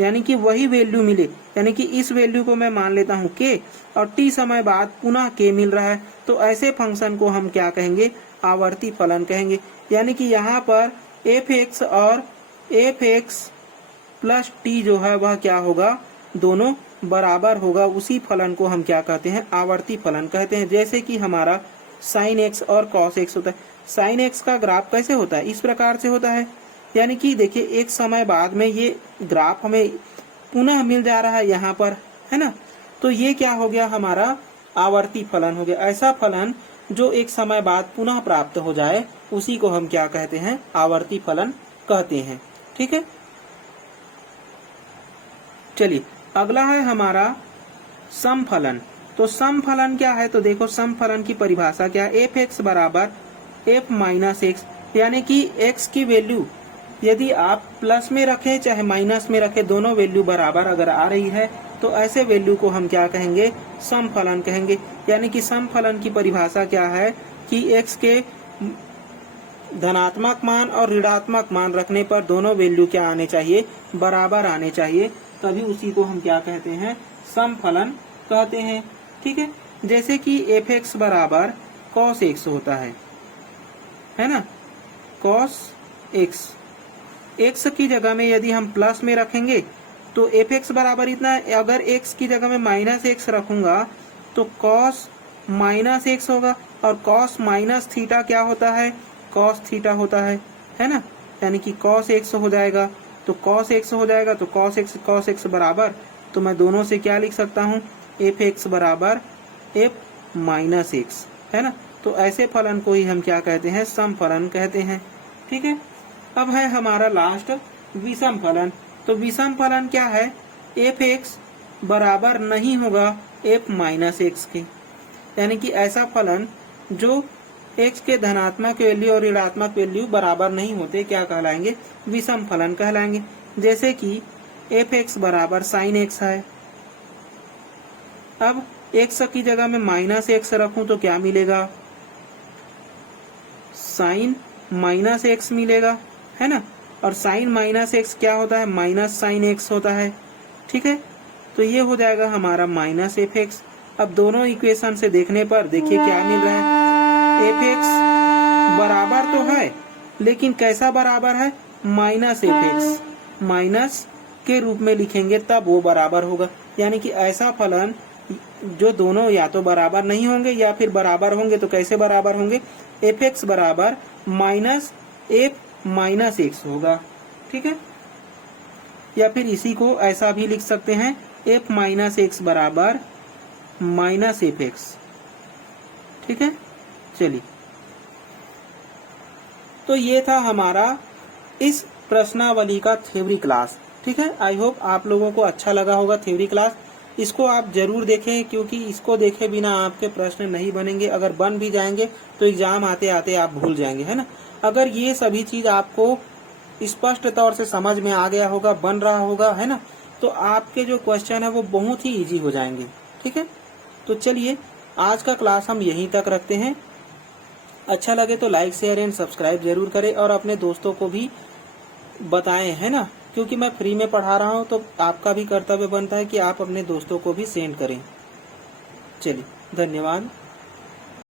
यानी कि वही वैल्यू मिले, यानी कि इस वैल्यू को मैं मान लेता हूँ k, और t समय बाद पुनः k मिल रहा है, तो ऐसे फंक्शन को हम क्या कहेंगे, आवर्ती फलन कहेंगे। यानी कि यहाँ पर f(x) और f(x) प्लस t जो है वह क्या होगा, दोनों बराबर होगा, उसी फलन को हम क्या कहते हैं, आवर्ती फलन कहते हैं। जैसे कि हमारा sin x और cos x होता है। sin x का ग्राफ कैसे होता है, इस प्रकार से होता है, यानी कि देखिए एक समय बाद में ये ग्राफ हमें पुनः मिल जा रहा है यहाँ पर, है ना। तो ये क्या हो गया, हमारा आवर्ती फलन हो गया। ऐसा फलन जो एक समय बाद पुनः प्राप्त हो जाए उसी को हम क्या कहते हैं, आवर्ती फलन कहते हैं। ठीक है, चलिए अगला है हमारा समफलन। तो समफलन क्या है, तो देखो समफलन की परिभाषा क्या है, एफ एक्स बराबर एफ माइनस एक्स, यानी कि एक्स की वैल्यू यदि आप प्लस में रखें चाहे माइनस में रखें, दोनों वैल्यू बराबर अगर आ रही है तो ऐसे वैल्यू को हम क्या कहेंगे, समफलन कहेंगे। यानी कि समफलन की परिभाषा क्या है कि एक्स के धनात्मक मान और ऋणात्मक मान रखने पर दोनों वैल्यू क्या आने चाहिए, बराबर आने चाहिए, तभी उसी को हम क्या कहते हैं, समफलन कहते हैं। ठीक है, जैसे कि एफ एक्स बराबर कॉस एक्स होता है ना, कॉस एक्स, एक्स की जगह में यदि हम प्लस में रखेंगे तो एफ एक्स बराबर इतना है, अगर एक्स की जगह में माइनस एक्स रखूंगा तो कॉस माइनस एक्स होगा, और कॉस माइनस थीटा क्या होता है, कॉस थीटा होता है ना, यानी कि कॉस एक्स हो जाएगा, तो कॉस एक्स हो जाएगा, तो कॉस एक्स बराबर, तो मैं दोनों से क्या लिख सकता हूँ, एफ एक्स बराबर एफ माइनस एक्स, है ना। तो ऐसे फलन को ही हम क्या कहते हैं, समफलन कहते हैं। ठीक है, अब है हमारा लास्ट विषम फलन। तो विषम फलन क्या है, एफ एक्स बराबर नहीं होगा एफ माइनस एक्स के, यानी कि ऐसा फलन जो एक्स के धनात्मक वैल्यू और ऋणात्मक वैल्यू बराबर नहीं होते क्या कहलाएंगे, विषम फलन कहलाएंगे। जैसे कि एफ एक्स बराबर साइन एक्स है, अब एक्स की जगह में माइनस एक्स रखूं तो क्या मिलेगा, साइन माइनस एक्स मिलेगा, है ना, और साइन माइनस एक्स क्या होता है, माइनस साइन एक्स होता है। ठीक है, तो ये हो जाएगा हमारा माइनस एफ एक्स। अब दोनों इक्वेशन से देखने पर देखिए क्या मिल रहा है, एफ एक्स बराबर तो है लेकिन कैसा बराबर है, माइनस एफ एक्स, माइनस के रूप में लिखेंगे तब वो बराबर होगा। यानी कि ऐसा फलन जो दोनों या तो बराबर नहीं होंगे या फिर बराबर होंगे, तो कैसे बराबर होंगे, एफ एक्स बराबर माइनस एफ माइनस एक्स होगा। ठीक है, या फिर इसी को ऐसा भी लिख सकते हैं, एफ माइनस एक्स बराबर माइनस एफ एक्स। ठीक है, चलिए तो ये था हमारा इस प्रश्नावली का थ्योरी क्लास। ठीक है, आई होप आप लोगों को अच्छा लगा होगा थ्योरी क्लास। इसको आप जरूर देखें, क्योंकि इसको देखे बिना आपके प्रश्न नहीं बनेंगे, अगर बन भी जाएंगे तो एग्जाम आते आते आप भूल जाएंगे, है ना। अगर ये सभी चीज आपको स्पष्ट तौर से समझ में आ गया होगा, बन रहा होगा, है ना, तो आपके जो क्वेश्चन है वो बहुत ही इजी हो जाएंगे। ठीक है, तो चलिए आज का क्लास हम यहीं तक रखते हैं। अच्छा लगे तो लाइक शेयर एंड सब्सक्राइब जरूर करें और अपने दोस्तों को भी बताएं, है ना, क्योंकि मैं फ्री में पढ़ा रहा हूं तो आपका भी कर्तव्य बनता है कि आप अपने दोस्तों को भी सेंड करें। चलिए, धन्यवाद।